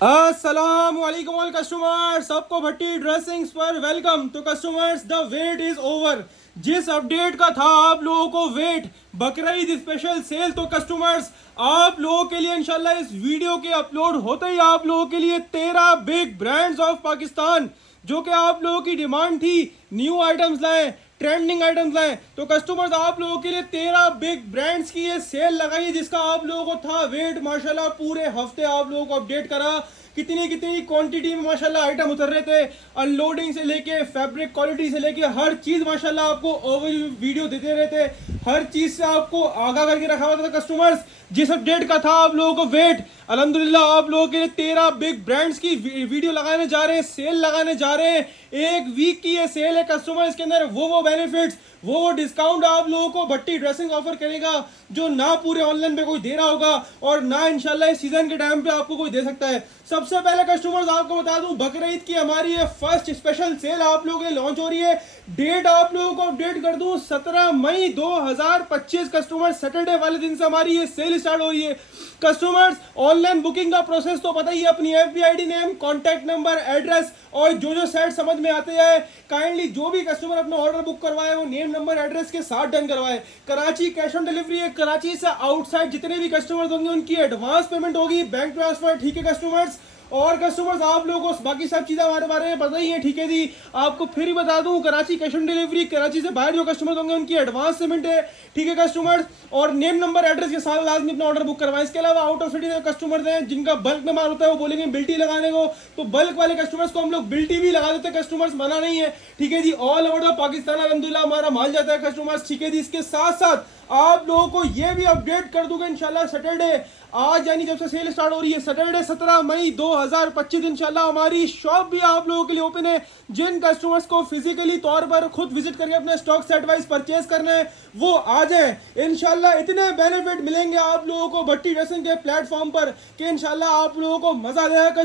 अस्सलामुअलैकुम all customers, सबको Bhatti dressings पर वेलकम। तो customers, the wait is over. जिस अपडेट का था आप लोगों को वेट, बकरीद स्पेशल सेल, तो कस्टमर्स आप लोगों के लिए इंशाल्लाह इस वीडियो के अपलोड होते ही आप लोगों के लिए 13 बिग ब्रांड्स ऑफ पाकिस्तान, जो कि आप लोगों की डिमांड थी, न्यू आइटम्स लाए, ट्रेंडिंग आइटम्स लाए। तो कस्टमर्स आप लोगों के लिए 13 बिग ब्रांड्स की ये सेल लगाई, जिसका आप लोगों को था वेट। माशाल्लाह पूरे हफ्ते आप लोगों को अपडेट करा, कितनी कितनी क्वांटिटी में माशाल्लाह आइटम उतर रहे थे, अनलोडिंग से लेके फैब्रिक क्वालिटी से लेके हर चीज माशाल्लाह आपको ओवरव्यू वीडियो देते रहे थे, हर चीज से आपको आगाह करके रखा हुआ था। कस्टमर्स, जिस अपडेट का था आप लोगों को वेट, अल्हम्दुलिल्लाह आप लोगों के लिए 13 बिग ब्रांड्स की वीडियो लगाने जा रहे हैं, सेल लगाने जा रहे हैं। एक वीक की ये सेल है कस्टमर, इसके अंदर वो बेनिफिट्स, वो डिस्काउंट आप लोगों को भट्टी ड्रेसिंग ऑफर करेगा जो ना पूरे ऑनलाइन पे कोई दे रहा होगा और ना इंशाल्लाह इस सीजन के टाइम पे आपको कोई दे सकता है। सबसे पहले कस्टमर्स आपको बता दूं, बकरीद की हमारी ये फर्स्ट स्पेशल सेल आप लोगों के लिए लॉन्च हो रही है। डेट आप लोगों को अपडेट कर दूं, 17 मई 2025 कस्टमर, सैटरडे वाले दिन से हमारी ये सेल स्टार्ट हो रही है। कस्टमर्स, ऑनलाइन बुकिंग का प्रोसेस तो पता ही है, अपनी FBID name, contact number, address और जो जो सेट समझ में आते हैं, काइंडली जो भी कस्टमर अपना ऑर्डर बुक करवाए वो नेम नंबर एड्रेस के साथ डन करवाए। कराची कैश ऑन डिलीवरी है, कराची से आउटसाइड जितने भी कस्टमर्स होंगे उनकी एडवांस पेमेंट होगी, बैंक ट्रांसफर, ठीक है कस्टमर्स। और कस्टमर्स आप लोगों को बाकी सब चीज़ें हमारे बारे में पता ही है, ठीक है जी। आपको फिर ही बता दूं, Karachi cash on delivery, Karachi से बाहर जो कस्टमर्स होंगे उनकी एडवांस पेमेंट है, ठीक है कस्टमर्स। और नेम नंबर एड्रेस के साथ लाजमी अपना ऑर्डर बुक करवाएं। इसके अलावा आउट ऑफ सिटी के कस्टमर्स हैं जिनका बल्क में माल होता है, वो बोलेंगे बिल्टी लगाने को, तो बल्क वाले कस्टमर्स को हम लोग बिल्टी भी लगा देते हैं, कस्टमर्स मना नहीं है, ठीक है जी। ऑल ओवर द पाकिस्तान अल्हम्दुलिल्लाह हमारा माल जाता है कस्टमर्स, ठीक है जी। इसके साथ साथ आप लोगों को ये भी अपडेट कर दूंगा इंशाल्लाह, सैटरडे, आज यानी जब से सेल स्टार्ट हो रही है, सैटरडे 17 मई 2025 इंशाल्लाह हमारी शॉप भी आप लोगों के लिए ओपन है। जिन कस्टमर्स को फिजिकली तौर पर खुद विजिट करके अपने स्टॉक सेट वाइज परचेज करना है वो आ जाए। इंशाल्लाह इतने बेनिफिट मिलेंगे आप लोगों को भट्टी ड्रेसिंग के प्लेटफॉर्म पर कि इंशाल्लाह आप लोगों को मजा आ जाएगा।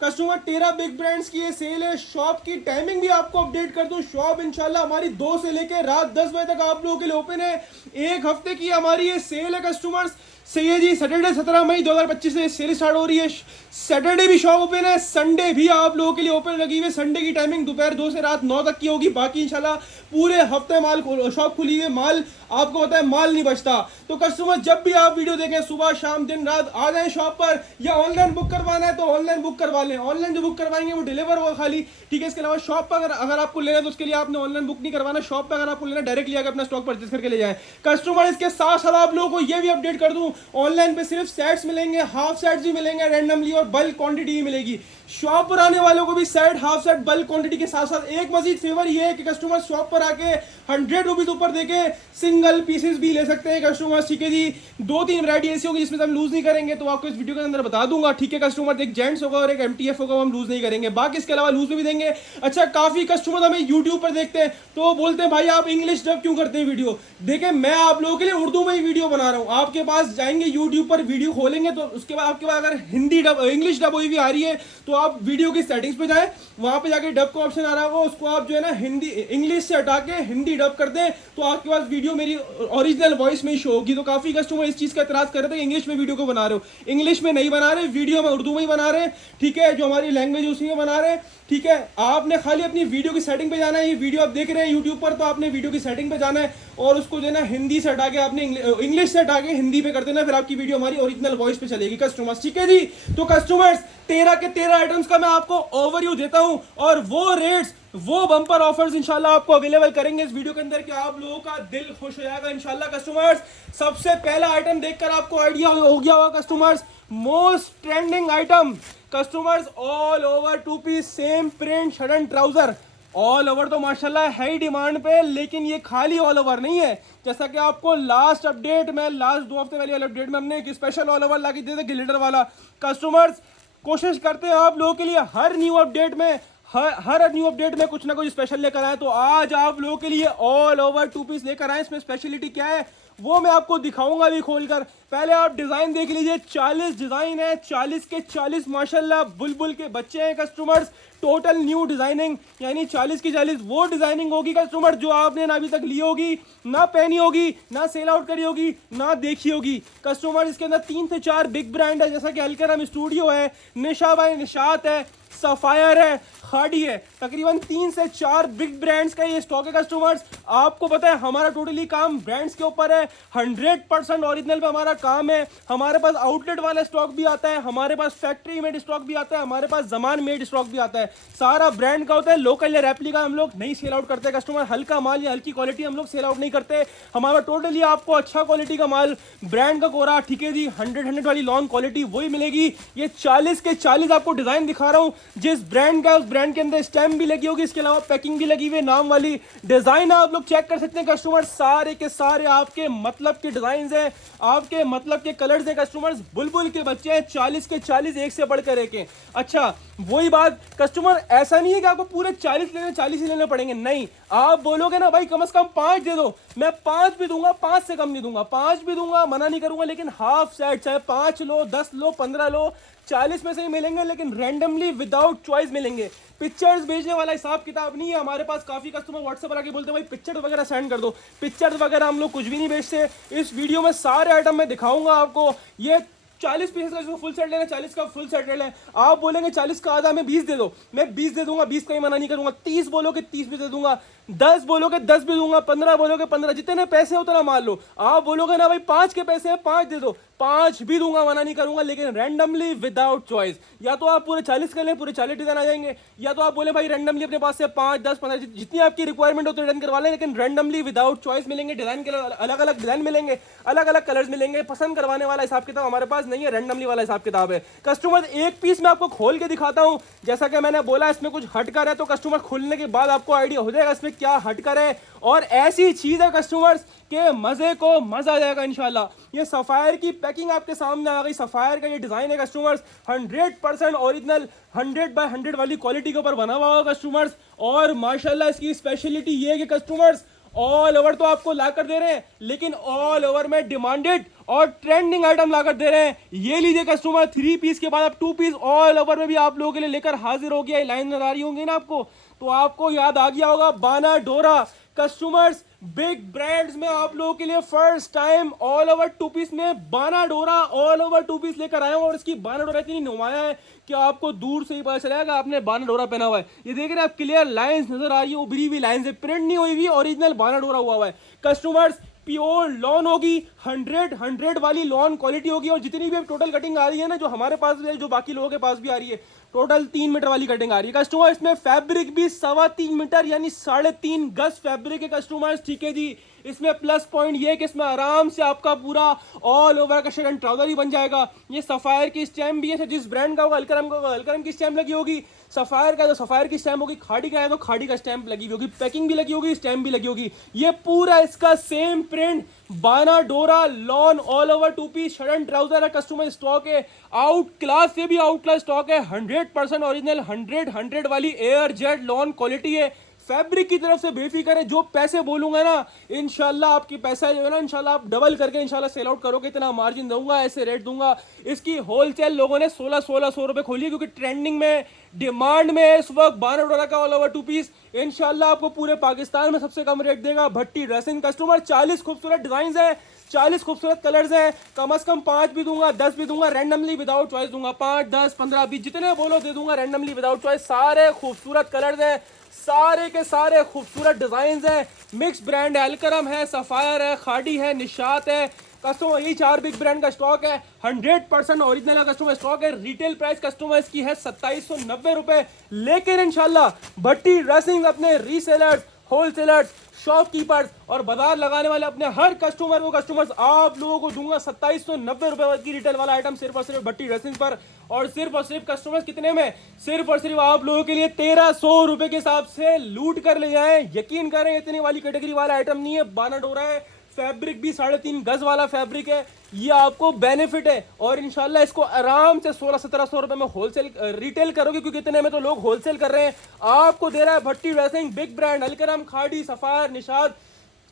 कस्टमर 13 बिग ब्रांड्स की ये सेल है। शॉप की टाइमिंग भी आपको अपडेट कर दूं, शॉप इंशाल्लाह हमारी 2 से लेकर रात 10 बजे तक आप लोगों के लिए ओपन है। एक हफ्ते की हमारी ये सेल है कस्टमर्स, सही है जी। सैटरडे 17 मई 2025 से सेल स्टार्ट हो रही है। सैटरडे भी शॉप ओपन है, संडे भी आप लोगों के लिए ओपन लगी हुई है। संडे की टाइमिंग दोपहर 2 से रात 9 तक की होगी। बाकी इंशाल्लाह पूरे हफ्ते माल शॉप खुली हुई है, माल आपको पता है माल नहीं बचता। तो कस्टमर जब भी आप वीडियो देखें, सुबह शाम दिन रात आ जाए शॉप पर, या ऑनलाइन बुक करवाना है तो ऑनलाइन बुक करवा लें, ऑनलाइन जो बुक करवाएंगे वो डिलीवर होगा खाली, ठीक है। इसके अलावा शॉप पर अगर आपको लेना है तो उसके लिए आपने ऑनलाइन बुक नहीं करवाना, शॉप पर अगर आपको लेना डायरेक्टली आकर अपना स्टॉक परचेज करके ले जाए कस्टमर। इसके साथ साथ आप लोगों को ये भी अपडेट कर दूं, ऑनलाइन पे सिर्फ सेट्स मिलेंगे, हाफ सेट्स भी मिलेंगे रैंडमली, और बल्क क्वांटिटी भी मिलेगी। शॉप पर आने वालों को भी set, half set, bulk quantity के साथ साथ एक मजीद फेवर ये है कि कस्टमर शॉप पर आके 100 रुपीज ऊपर देके सिंगल पीसेस भी ले सकते हैं कस्टमर, ठीक है जी। 2-3 वैरायटी ऐसी होगी जिसमें हम लूज नहीं करेंगे, तो आपको इस वीडियो के अंदर बता दूंगा, ठीक है कस्टमर। एक जेंट्स होगा और एक MTF होगा, हम लूज नहीं करेंगे, बाकी इसके अलावा लूज में भी देंगे। अच्छा, काफी कस्टमर हमें यूट्यूब पर देखते हैं तो वो बोलते हैं भाई आप इंग्लिश डब क्यों करते हैं वीडियो। देखें, मैं आप लोगों के लिए उर्दू में ही वीडियो बना रहा हूँ। आपके पास जाएंगे यूट्यूब पर, वीडियो खोलेंगे तो उसके बाद आपके पास अगर हिंदी डब, इंग्लिश डब हुई भी आ रही है तो आप वीडियो की सेटिंग्स पे जाएं, वहां पे जाके डब का ऑप्शन आ रहा होगा, उसको आप जो है ना हिंदी, इंग्लिश से हटा के हिंदी डब कर दें तो आपके पास वीडियो मेरी ओरिजिनल वॉइस में ही शो होगी। तो काफी कस्टमर इस चीज का एतराज कर रहे थे, इंग्लिश में वीडियो को बना रहे हो, इंग्लिश में नहीं बना रहे, वीडियो में उर्दू में ही बना रहे, ठीक है, जो हमारी लैंग्वेज उसी में बना रहे, ठीक है। आपने खाली अपनी वीडियो की सेटिंग पे जाना है। ये वीडियो आप देख रहे हैं यूट्यूब पर, तो आपने वीडियो की सेटिंग पे जाना है और उसको जो है ना हिंदी से हटा के आपने इंग्लिश से हटा के हिंदी पे कर देना, फिर आपकी वीडियो हमारी ओरिजिनल वॉइस पे चलेगी कस्टमर्स, ठीक है जी। तो कस्टमर्स, 13 के 13 आइटम्स का मैं आपको ओवरव्यू देता हूं और वो रेट्स, वो बम्पर ऑफर्स इंशाल्लाह आपको अवेलेबल करेंगे इस वीडियो के अंदर कि आप लोगों का दिल खुश हो जाएगा इंशाल्लाह कस्टमर्स। सबसे पहला आइटम देखकर आपको आइडिया हो गया होगा customers, most trending item customers, all over 2 piece same print shirt and trouser. All over तो माशाल्लाह है ही डिमांड पे, लेकिन ये खाली ऑल ओवर नहीं है। जैसा कि आपको लास्ट अपडेट में, लास्ट 2 हफ्ते वाली अपडेट में हमने एक स्पेशल ऑल ओवर ला के दिया था ग्लिटर वाला। कस्टमर्स, कोशिश करते हैं आप लोगों के लिए हर न्यू अपडेट में, हर न्यू अपडेट में कुछ ना कुछ स्पेशल लेकर आए। तो आज आप लोगों के लिए ऑल ओवर 2 पीस लेकर आए। इसमें स्पेशलिटी क्या है, वो मैं आपको दिखाऊंगा अभी खोलकर। पहले आप डिजाइन देख लीजिए, 40 डिजाइन है, 40 के 40 माशाल्लाह बुलबुल के बच्चे हैं कस्टमर्स। टोटल न्यू डिजाइनिंग, यानी 40 की 40 वो डिजाइनिंग होगी कस्टमर जो आपने ना अभी तक ली होगी, ना पहनी होगी, ना सेल आउट करी होगी, ना देखी होगी कस्टमर। इसके अंदर 3 से 4 बिग ब्रांड है, जैसा कि अलकरम स्टूडियो है, निशा बाय निशात है, सफायर है, खाड़ी है। तकरीबन 3 से 4 बिग ब्रांड्स का ये स्टॉक है कस्टमर्स। आपको पता है हमारा टोटली काम ब्रांड्स के ऊपर है, 100% ओरिजिनल पे हमारा काम है। हमारे पास आउटलेट वाला स्टॉक भी आता है, हमारे पास फैक्ट्री मेड स्टॉक भी आता है, हमारे पास जमान मेड स्टॉक भी आता है। सारा ब्रांड का होता है, लोकल या रेप्लिका हम लोग नहीं सेल आउट करते कस्टमर। हल्का माल या हल्की क्वालिटी हम लोग सेल आउट नहीं करते। हमारा टोटली आपको अच्छा क्वालिटी का माल, ब्रांड का कोरा, ठीक है जी, 100 वाली लॉन्ग क्वालिटी वही मिलेगी। ये 40 के 40 आपको डिजाइन दिखा रहा हूँ, जिस ब्रांड का उस ब्रांड के अंदर स्टैम्प भी लगी होगी, इसके अलावा पैकिंग भी लगी हुई है नाम वाली। डिजाइन आप लोग चेक कर सकते हैं कस्टमर, सारे के सारे आपके मतलब के डिजाइन हैं, आपके मतलब के कलर्स हैं कस्टमर्स। बुलबुल के बच्चे हैं, 40 के 40 एक से बढ़कर एक हैं। अच्छा वही बात कस्टमर, ऐसा नहीं है कि आपको पूरे 40 लेने 40 ही लेने पड़ेंगे, नहीं। आप बोलोगे ना भाई कम से कम 5 दे दो, मैं 5 भी दूंगा, 5 से कम नहीं दूंगा, 5 भी दूंगा, मना नहीं करूंगा, लेकिन हाफ सेट चाहे 5 लो, 10 लो, 15 लो, 40 में से ही मिलेंगे, लेकिन रैंडमली विदाउट चॉइस मिलेंगे। पिक्चर्स भेजने वाला हिसाब किताब नहीं है हमारे पास। काफी कस्टमर व्हाट्सएप पर आके बोलते हैं भाई पिक्चर वगैरह सेंड कर दो, पिक्चर्स वगैरह हम लोग कुछ भी नहीं भेजते। इस वीडियो में सारे आइटम मैं दिखाऊंगा आपको। ये 40 पीसेस का जो फुल सेट लेना, 40 का फुल सेट लेना है। आप बोलेंगे 40 का आधा, मैं 20 दे दो, मैं 20 दे दूंगा, 20 का ही मना नहीं करूंगा। 30 बोलोगे 30 भी दे दूंगा, 10 बोलोगे 10 भी दूंगा, 15 बोलोगे 15, जितने पैसे उतना मान लो। आप बोलोगे ना भाई 5 के पैसे हैं 5 दे दो, 5 भी दूंगा, मना नहीं करूंगा, लेकिन रैंडमली विदाउट चॉइस। या तो आप पूरे 40 कर लें, पूरे 40 डिजाइन आ जाएंगे, या तो आप बोले भाई रैंडमली अपने पास से 5, 10, 15 जितनी आपकी रिक्वायरमेंट हो तो रिटर्न करवा लें, लेकिन रैंडमली विदाउट चॉइस मिलेंगे। डिजाइन के अलग अलग डिजाइन मिलेंगे, अलग अलग कलर्स मिलेंगे। पसंद करवाने वाला हिसाब किताब हमारे पास नहीं है, रैंडमली वाला हिसाब किताब है कस्टमर। एक पीस मैं आपको खोल के दिखाता हूं, जैसा कि मैंने बोला इसमें कुछ हटकर है, तो कस्टमर खोलने के बाद आपको आइडिया हो जाएगा इसमें क्या हटकर है। और ऐसी चीज है कस्टमर्स के मजे को मजा आ जाएगा इंशाल्लाह। ये सफायर की पैकिंग आपके सामने आ गई, सफायर का ये डिजाइन है कस्टमर्स, 100% ओरिजिनल, 100/100 वाली क्वालिटी के ऊपर बना हुआ होगा कस्टमर्स। और माशाल्लाह इसकी स्पेशलिटी ये है कि कस्टमर्स ऑल ओवर तो आपको ला कर दे रहे हैं, लेकिन ऑल ओवर में डिमांडेड और ट्रेंडिंग आइटम लाकर दे रहे हैं। ये लीजिए कस्टमर, 3 पीस के बाद अब 2 पीस ऑल ओवर में भी आप लोगों के लिए लेकर हाजिर हो गया। लाइन नजर आ रही होंगी ना आपको, तो आपको याद आ गया होगा बाना डोरा कस्टमर्स। बिग ब्रांड्स में आप लोगों के लिए first time all over 2 piece में बाना डोरा ऑल ओवर 2 पीस लेकर आया हूं। और इसकी बाना डोरा इतनी नुमाया है कि आपको दूर से ही पता चलेगा आपने बाना डोरा पहना हुआ है। ये देख रहे हैं आप, क्लियर लाइंस नजर आ रही है, उभरी हुई लाइंस है, प्रिंट नहीं हुई हुई, ओरिजिनल बाना डोरा हुआ है कस्टमर्स। प्योर लॉन होगी, 100 वाली लॉन क्वालिटी होगी। और जितनी भी टोटल कटिंग आ रही है ना, जो हमारे पास भी है, जो बाकी लोगों के पास भी आ रही है, टोटल 3 मीटर वाली कटिंग आ रही है कस्टमर। इसमें फैब्रिक भी 3.25 मीटर यानी 3.5 गज फैब्रिक है कस्टमर्स, ठीक है जी। इसमें प्लस पॉइंट ये है कि इसमें आराम से आपका पूरा ऑल ओवर का शर्ट एंड ट्राउजर ही बन जाएगा। ये सफायर की स्टैम्प भी है, जिस ब्रांड का होगा अलकरम का होगा, अलकरम की स्टैम्प लगी होगी। सफायर का तो सफायर की स्टैम्प होगी, खाड़ी का है तो खाड़ी का स्टैम्प लगी होगी, पैकिंग भी लगी होगी, स्टैम्प भी लगी होगी। ये पूरा इसका सेम प्रिंट बाना डोरा lawn all over 2 piece shirt and trouser है कस्टमर, स्टॉक है। आउट क्लास से भी आउट क्लास स्टॉक है, 100% ओरिजिनल, 100 वाली एयर जेट लॉन क्वालिटी है। फैब्रिक की तरफ से बेफिक्र है, जो पैसे बोलूंगा ना इंशाल्लाह आपकी पैसा जो है ना इंशाल्लाह आप डबल करके इंशाल्लाह सेल आउट करोगे। इतना मार्जिन दूंगा, ऐसे रेट दूंगा। इसकी होलसेल लोगों ने 1600 रुपए खोली है, क्योंकि ट्रेंडिंग में डिमांड में है इस वक्त $12 का ऑल ओवर 2 पीस। इंशाल्लाह आपको पूरे पाकिस्तान में सबसे कम रेट देगा भट्टी ड्रेसिंग कस्टमर। 40 खूबसूरत डिजाइन है, 40 खूबसूरत कलर्स हैं। कम से कम 5 भी दूंगा, 10 भी दूंगा, रैंडमली विदाउट चॉइस दूंगा। 5, 10, 15, 20 जितने बोलो दे दूंगा, रैंडमली विदाउट चॉइस। सारे खूबसूरत कलर्स हैं, सारे के सारे खूबसूरत डिजाइन हैं। मिक्स ब्रांड है, अलकरम है, सफायर है, खाड़ी है, निशात है कस्टमर। यही 4 बिग ब्रांड का स्टॉक है, 100% ओरिजिनल का कस्टमर स्टॉक है। रिटेल प्राइस कस्टमर इसकी है 2790 रुपए। लेकिन इंशाल्लाह भट्टी ड्रेसिंग अपने रीसेलर्स, होलसेलर्स, शॉपकीपर्स और बाजार लगाने वाले अपने हर कस्टमर को कस्टमर्स आप लोगों को दूंगा 2790 रुपए की रिटेल वाला आइटम सिर्फ और सिर्फ भट्टी ड्रेसिंग पर। और सिर्फ कस्टमर्स कितने में, सिर्फ और सिर्फ आप लोगों के लिए 1300 रुपए के हिसाब से लूट कर ले जाएं। यकीन करें इतनी वाली कैटेगरी वाला आइटम नहीं है, बाना डोरा है, फैब्रिक भी 3.5 गज वाला फैब्रिक है। ये आपको बेनिफिट है और इंशाल्लाह इसको आराम से 1600-1700 रुपए में होलसेल रिटेल करोगे, क्योंकि इतने में तो लोग होलसेल कर रहे हैं। आपको दे रहा है Bhatti dressing, big brand, Alkaram, Khaadi, Sapphire, Nishat,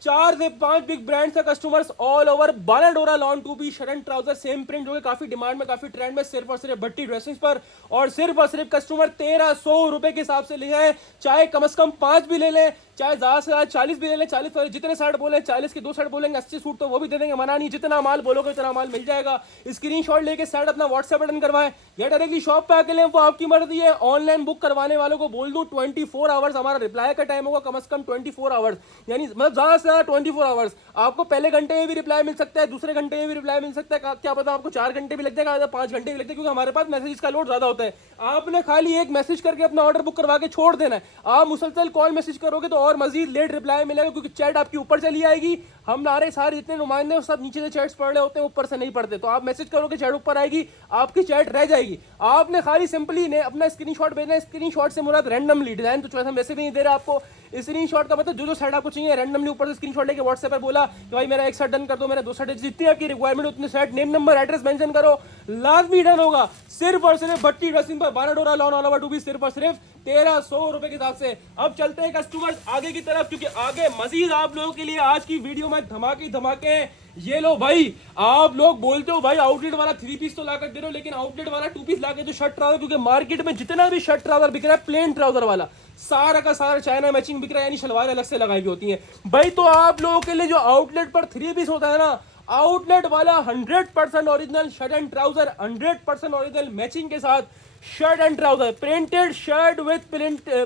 4 से 5 बिग ब्रांड्स का कस्टमर्स ऑल ओवर बालाडोरा lawn two piece shirt and trouser same print जो कि काफी डिमांड में, काफी ट्रेंड में, सिर्फ और सिर्फ भट्टी ड्रेसिंग्स पर। और सिर्फ कस्टमर 1300 रुपए के हिसाब से ले जाए, चाहे कम से कम 5 भी ले लें, चाहे ज्यादा से ज्यादा 40 भी ले लें। 40 वाले जितने शर्ट बोले 40 के 2 शर्ट बोलेंगे, 80 सूट तो वो भी दे देंगे, मना नहीं। जितना माल बोलोगे उतना माल मिल जाएगा। स्क्रीनशॉट लेके शर्ट अपना व्हाट्सएप बटन करवाएं या डायरेक्टली शॉप पे आके लें, वो आपकी मर्जी है। ऑनलाइन बुक करवाने वालों को बोल दूं 24 आवर्स हमारा रिप्लाई का टाइम होगा, कम से कम 24 आवर्स, यानी मतलब ज्यादा से ज्यादा 24 आवर्स। आपको पहले घंटे में भी रिप्लाई मिल सकता है, दूसरे घंटे में भी रिप्लाई मिल सकता है, क्या पता आपको 4 घंटे भी लग जाएगा, 5 घंटे भी लगते हैं, क्योंकि हमारे पास मैसेज का लोड ज्यादा होता है। आपने खाली एक मैसेज करके अपना ऑर्डर बुक करवा के छोड़ देना है। आप मुसलसल कॉल मैसेज करोगे तो और मजीद लेट रिप्लाई मिलेगा, क्योंकि चैट आपकी ऊपर चली आएगी। हमारे सारे जितने नुमाइंदे सब नीचे से चैट्स पढ़ रहे होते हैं, ऊपर से नहीं पढ़ते। तो आप मैसेज करोगे चैट ऊपर आएगी, आपकी चैट रह जाएगी। आपने खाली सिंपली ने अपना स्क्रीनशॉट भेजना है। स्क्रीनशॉट से मुराद रैंडमली, डिजाइन तो चॉइस हम वैसे भी नहीं दे रहे आपको। स्क्रीनशॉट का मतलब जो सेट आपको चाहिए रैंडमली ऊपर से स्क्रीनशॉट लेके व्हाट्सएप पर बोला कि भाई मेरा एक सेट डन कर दो, मेरा 2 सेट, जितनी आपकी रिक्वायरमेंट उतने set, name number address mention करो, लाजमी डन होगा। सिर्फ और सिर्फ भट्टी ड्रेसिंग पर बालाडोरा lawn all over two piece सिर्फ और सिर्फ 1300 रुपए के हिसाब से। अब चलते हैं कस्टमर्स आगे की तरफ, क्योंकि आगे मजीद आप लोगों के लिए आज की वीडियो में धमाके। ये लो भाई, आप लोग बोलते हो भाई आउटलेट वाला 3 पीस तो लाकर दे रहे हो, लेकिन आउटलेट वाला 2 पीस लाके जो शर्ट ट्राउजर, क्योंकि मार्केट में जितना भी शर्ट ट्राउजर बिक रहा है प्लेन ट्राउजर वाला सारा का सारा चाइना मैचिंग बिक रहा है, यानी शलवार अलग से लगाई हुई होती है भाई। तो आप लोगों के लिए जो आउटलेट पर 3 पीस होता है ना, आउटलेट वाला 100% original shirt and trouser, 100% original matching के साथ shirt and trouser, printed shirt with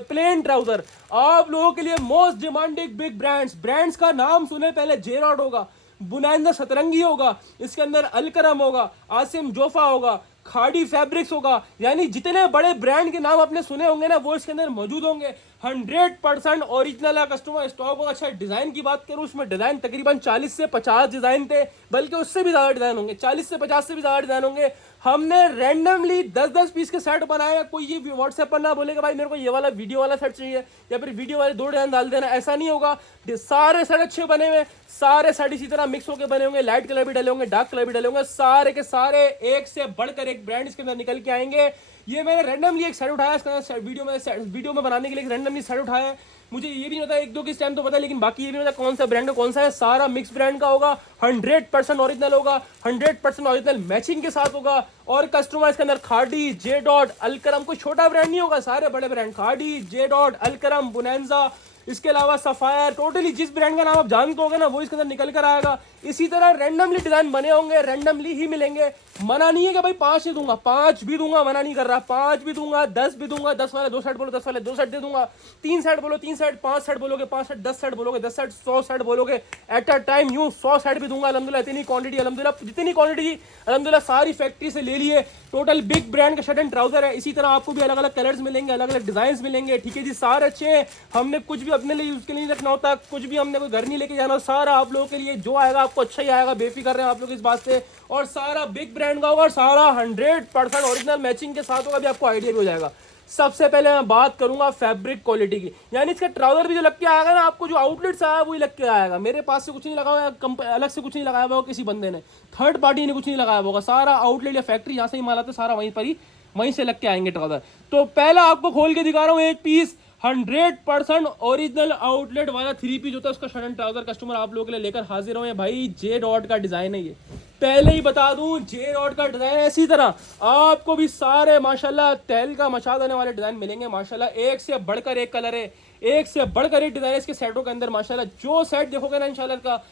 plane trouser आप लोगों के लिए मोस्ट डिमांडेड बिग ब्रांड्स का नाम सुने पहले। जेरॉड होगा, बुनाइंदा सतरंगी होगा, इसके अंदर अलकरम होगा, आसिम जोफा होगा, खाड़ी फैब्रिक्स होगा, यानी जितने बड़े ब्रांड के नाम आपने सुने होंगे ना वो इसके अंदर मौजूद होंगे। 100% ओरिजिनल है। कस्टमर स्टॉक होगा। अच्छा डिजाइन की बात करूं, उसमें डिजाइन तकरीबन 40 से 50 डिजाइन थे, बल्कि उससे भी ज्यादा डिजाइन होंगे, 40 से 50 से भी ज्यादा डिजाइन होंगे। हमने रैंडमली 10-10 पीस के सेट बनाए। कोई ये व्हाट्सएप पर ना बोलेगा भाई मेरे को ये वाला वीडियो वाला सेट चाहिए या फिर वीडियो वाले 2 डिजाइन डाल देना, ऐसा नहीं होगा। सारे सेट अच्छे बने हुए, सारे सेट इसी तरह मिक्स होकर बने होंगे, लाइट कलर भी डले होंगे, डार्क कलर भी डले होंगे, सारे के सारे एक से बढ़कर एक ब्रांड इसके अंदर निकल के आएंगे। ये मैंने रैंडमली एक सेट उठाया इसका वीडियो में बनाने के लिए रैंडमली सेट उठाया है। मुझे ये भी नहीं पता, 1-2 किस टाइम तो पता है, लेकिन बाकी ये भी नहीं पता कौन सा ब्रांड है कौन सा है। सारा मिक्स ब्रांड का होगा, 100% ओरिजिनल होगा, 100% ओरिजिनल मैचिंग के साथ होगा। और कस्टमाइज के अंदर खाड़ी, जे डॉट, अलकरम, कोई छोटा ब्रांड नहीं होगा, सारे बड़े ब्रांड, खाड़ी, जे डॉट, अलकरम, बुनैंजा, इसके अलावा सफायर, टोटली जिस ब्रांड का नाम आप जानते होगे ना वो इसके अंदर निकल कर आएगा। इसी तरह रैंडमली डिजाइन बने होंगे, रैंडमली ही मिलेंगे। मना नहीं है कि भाई 5 ही दूंगा, 5 भी दूंगा, मना नहीं कर रहा, 5 भी दूंगा, 10 भी दूंगा, 10 वाले 2 सेट बोलो 10 वाले 2 सेट दे दूंगा, 3 सेट बोलो 3 सेट, 5 सेट बोलोगे 5 सेट, 10 सेट बोलोगे 10 सेट, 100 सेट बोलोगे एट अ टाइम यूं 100 सेट भी दूंगा। अलहमदुलिल्लाह इतनी क्वांटिटी, अलहमदुलिल्लाह जितनी क्वांटिटी अलहमदुलिल्लाह सारी फैक्ट्री से ले लिए। टोटल बिग ब्रांड का शर्ट एंड ट्राउजर है। इसी तरह आपको भी अलग अलग कलर्स मिलेंगे, अलग अलग डिजाइन मिलेंगे, ठीक है जी। सारे अच्छे हैं, हमने कुछ भी अपने लिए यूज के लिए नहीं रखना होता, कुछ भी हमने कोई घर नहीं लेके जाना, सारा आप लोगों के लिए जो आएगा आपको अच्छा ही आएगा, बेफिक्र रहे हैं आप लोग इस बात से। और सारा बिग ब्रांड का होगा और सारा 100% ओरिजिनल मैचिंग के साथ होगा, भी आपको आइडिया भी हो जाएगा। सबसे पहले मैं बात करूंगा फैब्रिक क्वालिटी की, यानी इसका ट्राउजर भी जो लग के आएगा ना आपको, जो आउटलेट से आया वही लग के आएगा। मेरे पास से कुछ नहीं लगा हुआ, अलग से कुछ नहीं लगाया हुआ किसी बंदे ने, थर्ड पार्टी ने कुछ नहीं लगाया होगा, सारा आउटलेट या फैक्ट्री जहाँ से ही माल आते सारा वहीं पर ही वहीं से लग के आएंगे ट्राउजर। तो पहला आपको खोल के दिखा रहा हूँ एक पीस 100% ओरिजिनल आउटलेट वाला 3 पीस होता है, उसका शर्ट एंड ट्राउजर कस्टमर आप लोगों के लिए लेकर हाजिर हुए भाई। जे डॉट का डिजाइन है, ये पहले ही बता दूं जे डॉट का डिजाइन है। इसी तरह आपको भी सारे माशाल्लाह तहल का मचा देने वाले डिजाइन मिलेंगे माशाल्लाह, एक से बढ़कर एक कलर है, एक से बढ़कर एक डिजाइन है इसके सेटों के अंदर माशाल्लाह। जो सेट देखोगे ना इंशाल्लाह का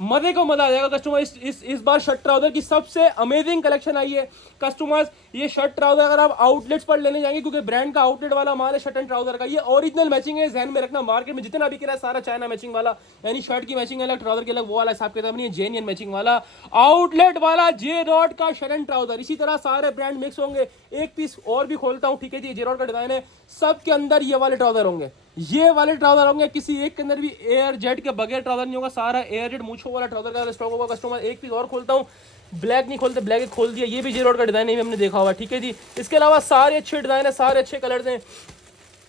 मजे को मजा आ जाएगा। कस्टमर इस बार शर्ट ट्राउजर की सबसे अमेजिंग कलेक्शन आई है कस्टमर्स। ये शर्ट ट्राउजर अगर आप आउटलेट्स पर लेने जाएंगे, क्योंकि ब्रांड का आउटलेट वाला माल है शर्ट एंड ट्राउजर का, ये ओरिजिनल मैचिंग है, ध्यान में रखना। मार्केट में जितना बिक रहा है सारा चाइना मैचिंग वाला, यानी शर्ट की मैचिंग अलग, ट्राउजर की अलग, वो वाला हिसाब किताब नहीं है। जेन्युइन मैचिंग वाला आउटलेट वाला जे डॉट का शर्ट एंड ट्राउजर। इसी तरह सारे ब्रांड मिक्स होंगे। एक पीस और भी खोलता हूँ, ठीक है जी। जे डॉट का डिजाइन है, सबके अंदर ये वाले ट्राउजर होंगे, ये वाले ट्राउजर होंगे, किसी एक के अंदर भी एयर जेट के बगैर ट्राउजर नहीं होगा, सारा एयर जेट मूछो वाला ट्राउजर का स्टॉक होगा कस्टमर। एक पीस और खोलता हूँ, ब्लैक नहीं खोलते, ब्लैक खोल दिया, ये भी जे डॉट का डिजाइन है, हमने देखा हुआ, ठीक है जी। इसके अलावा सारे अच्छे डिजाइन है, सारे अच्छे कलर्स हैं।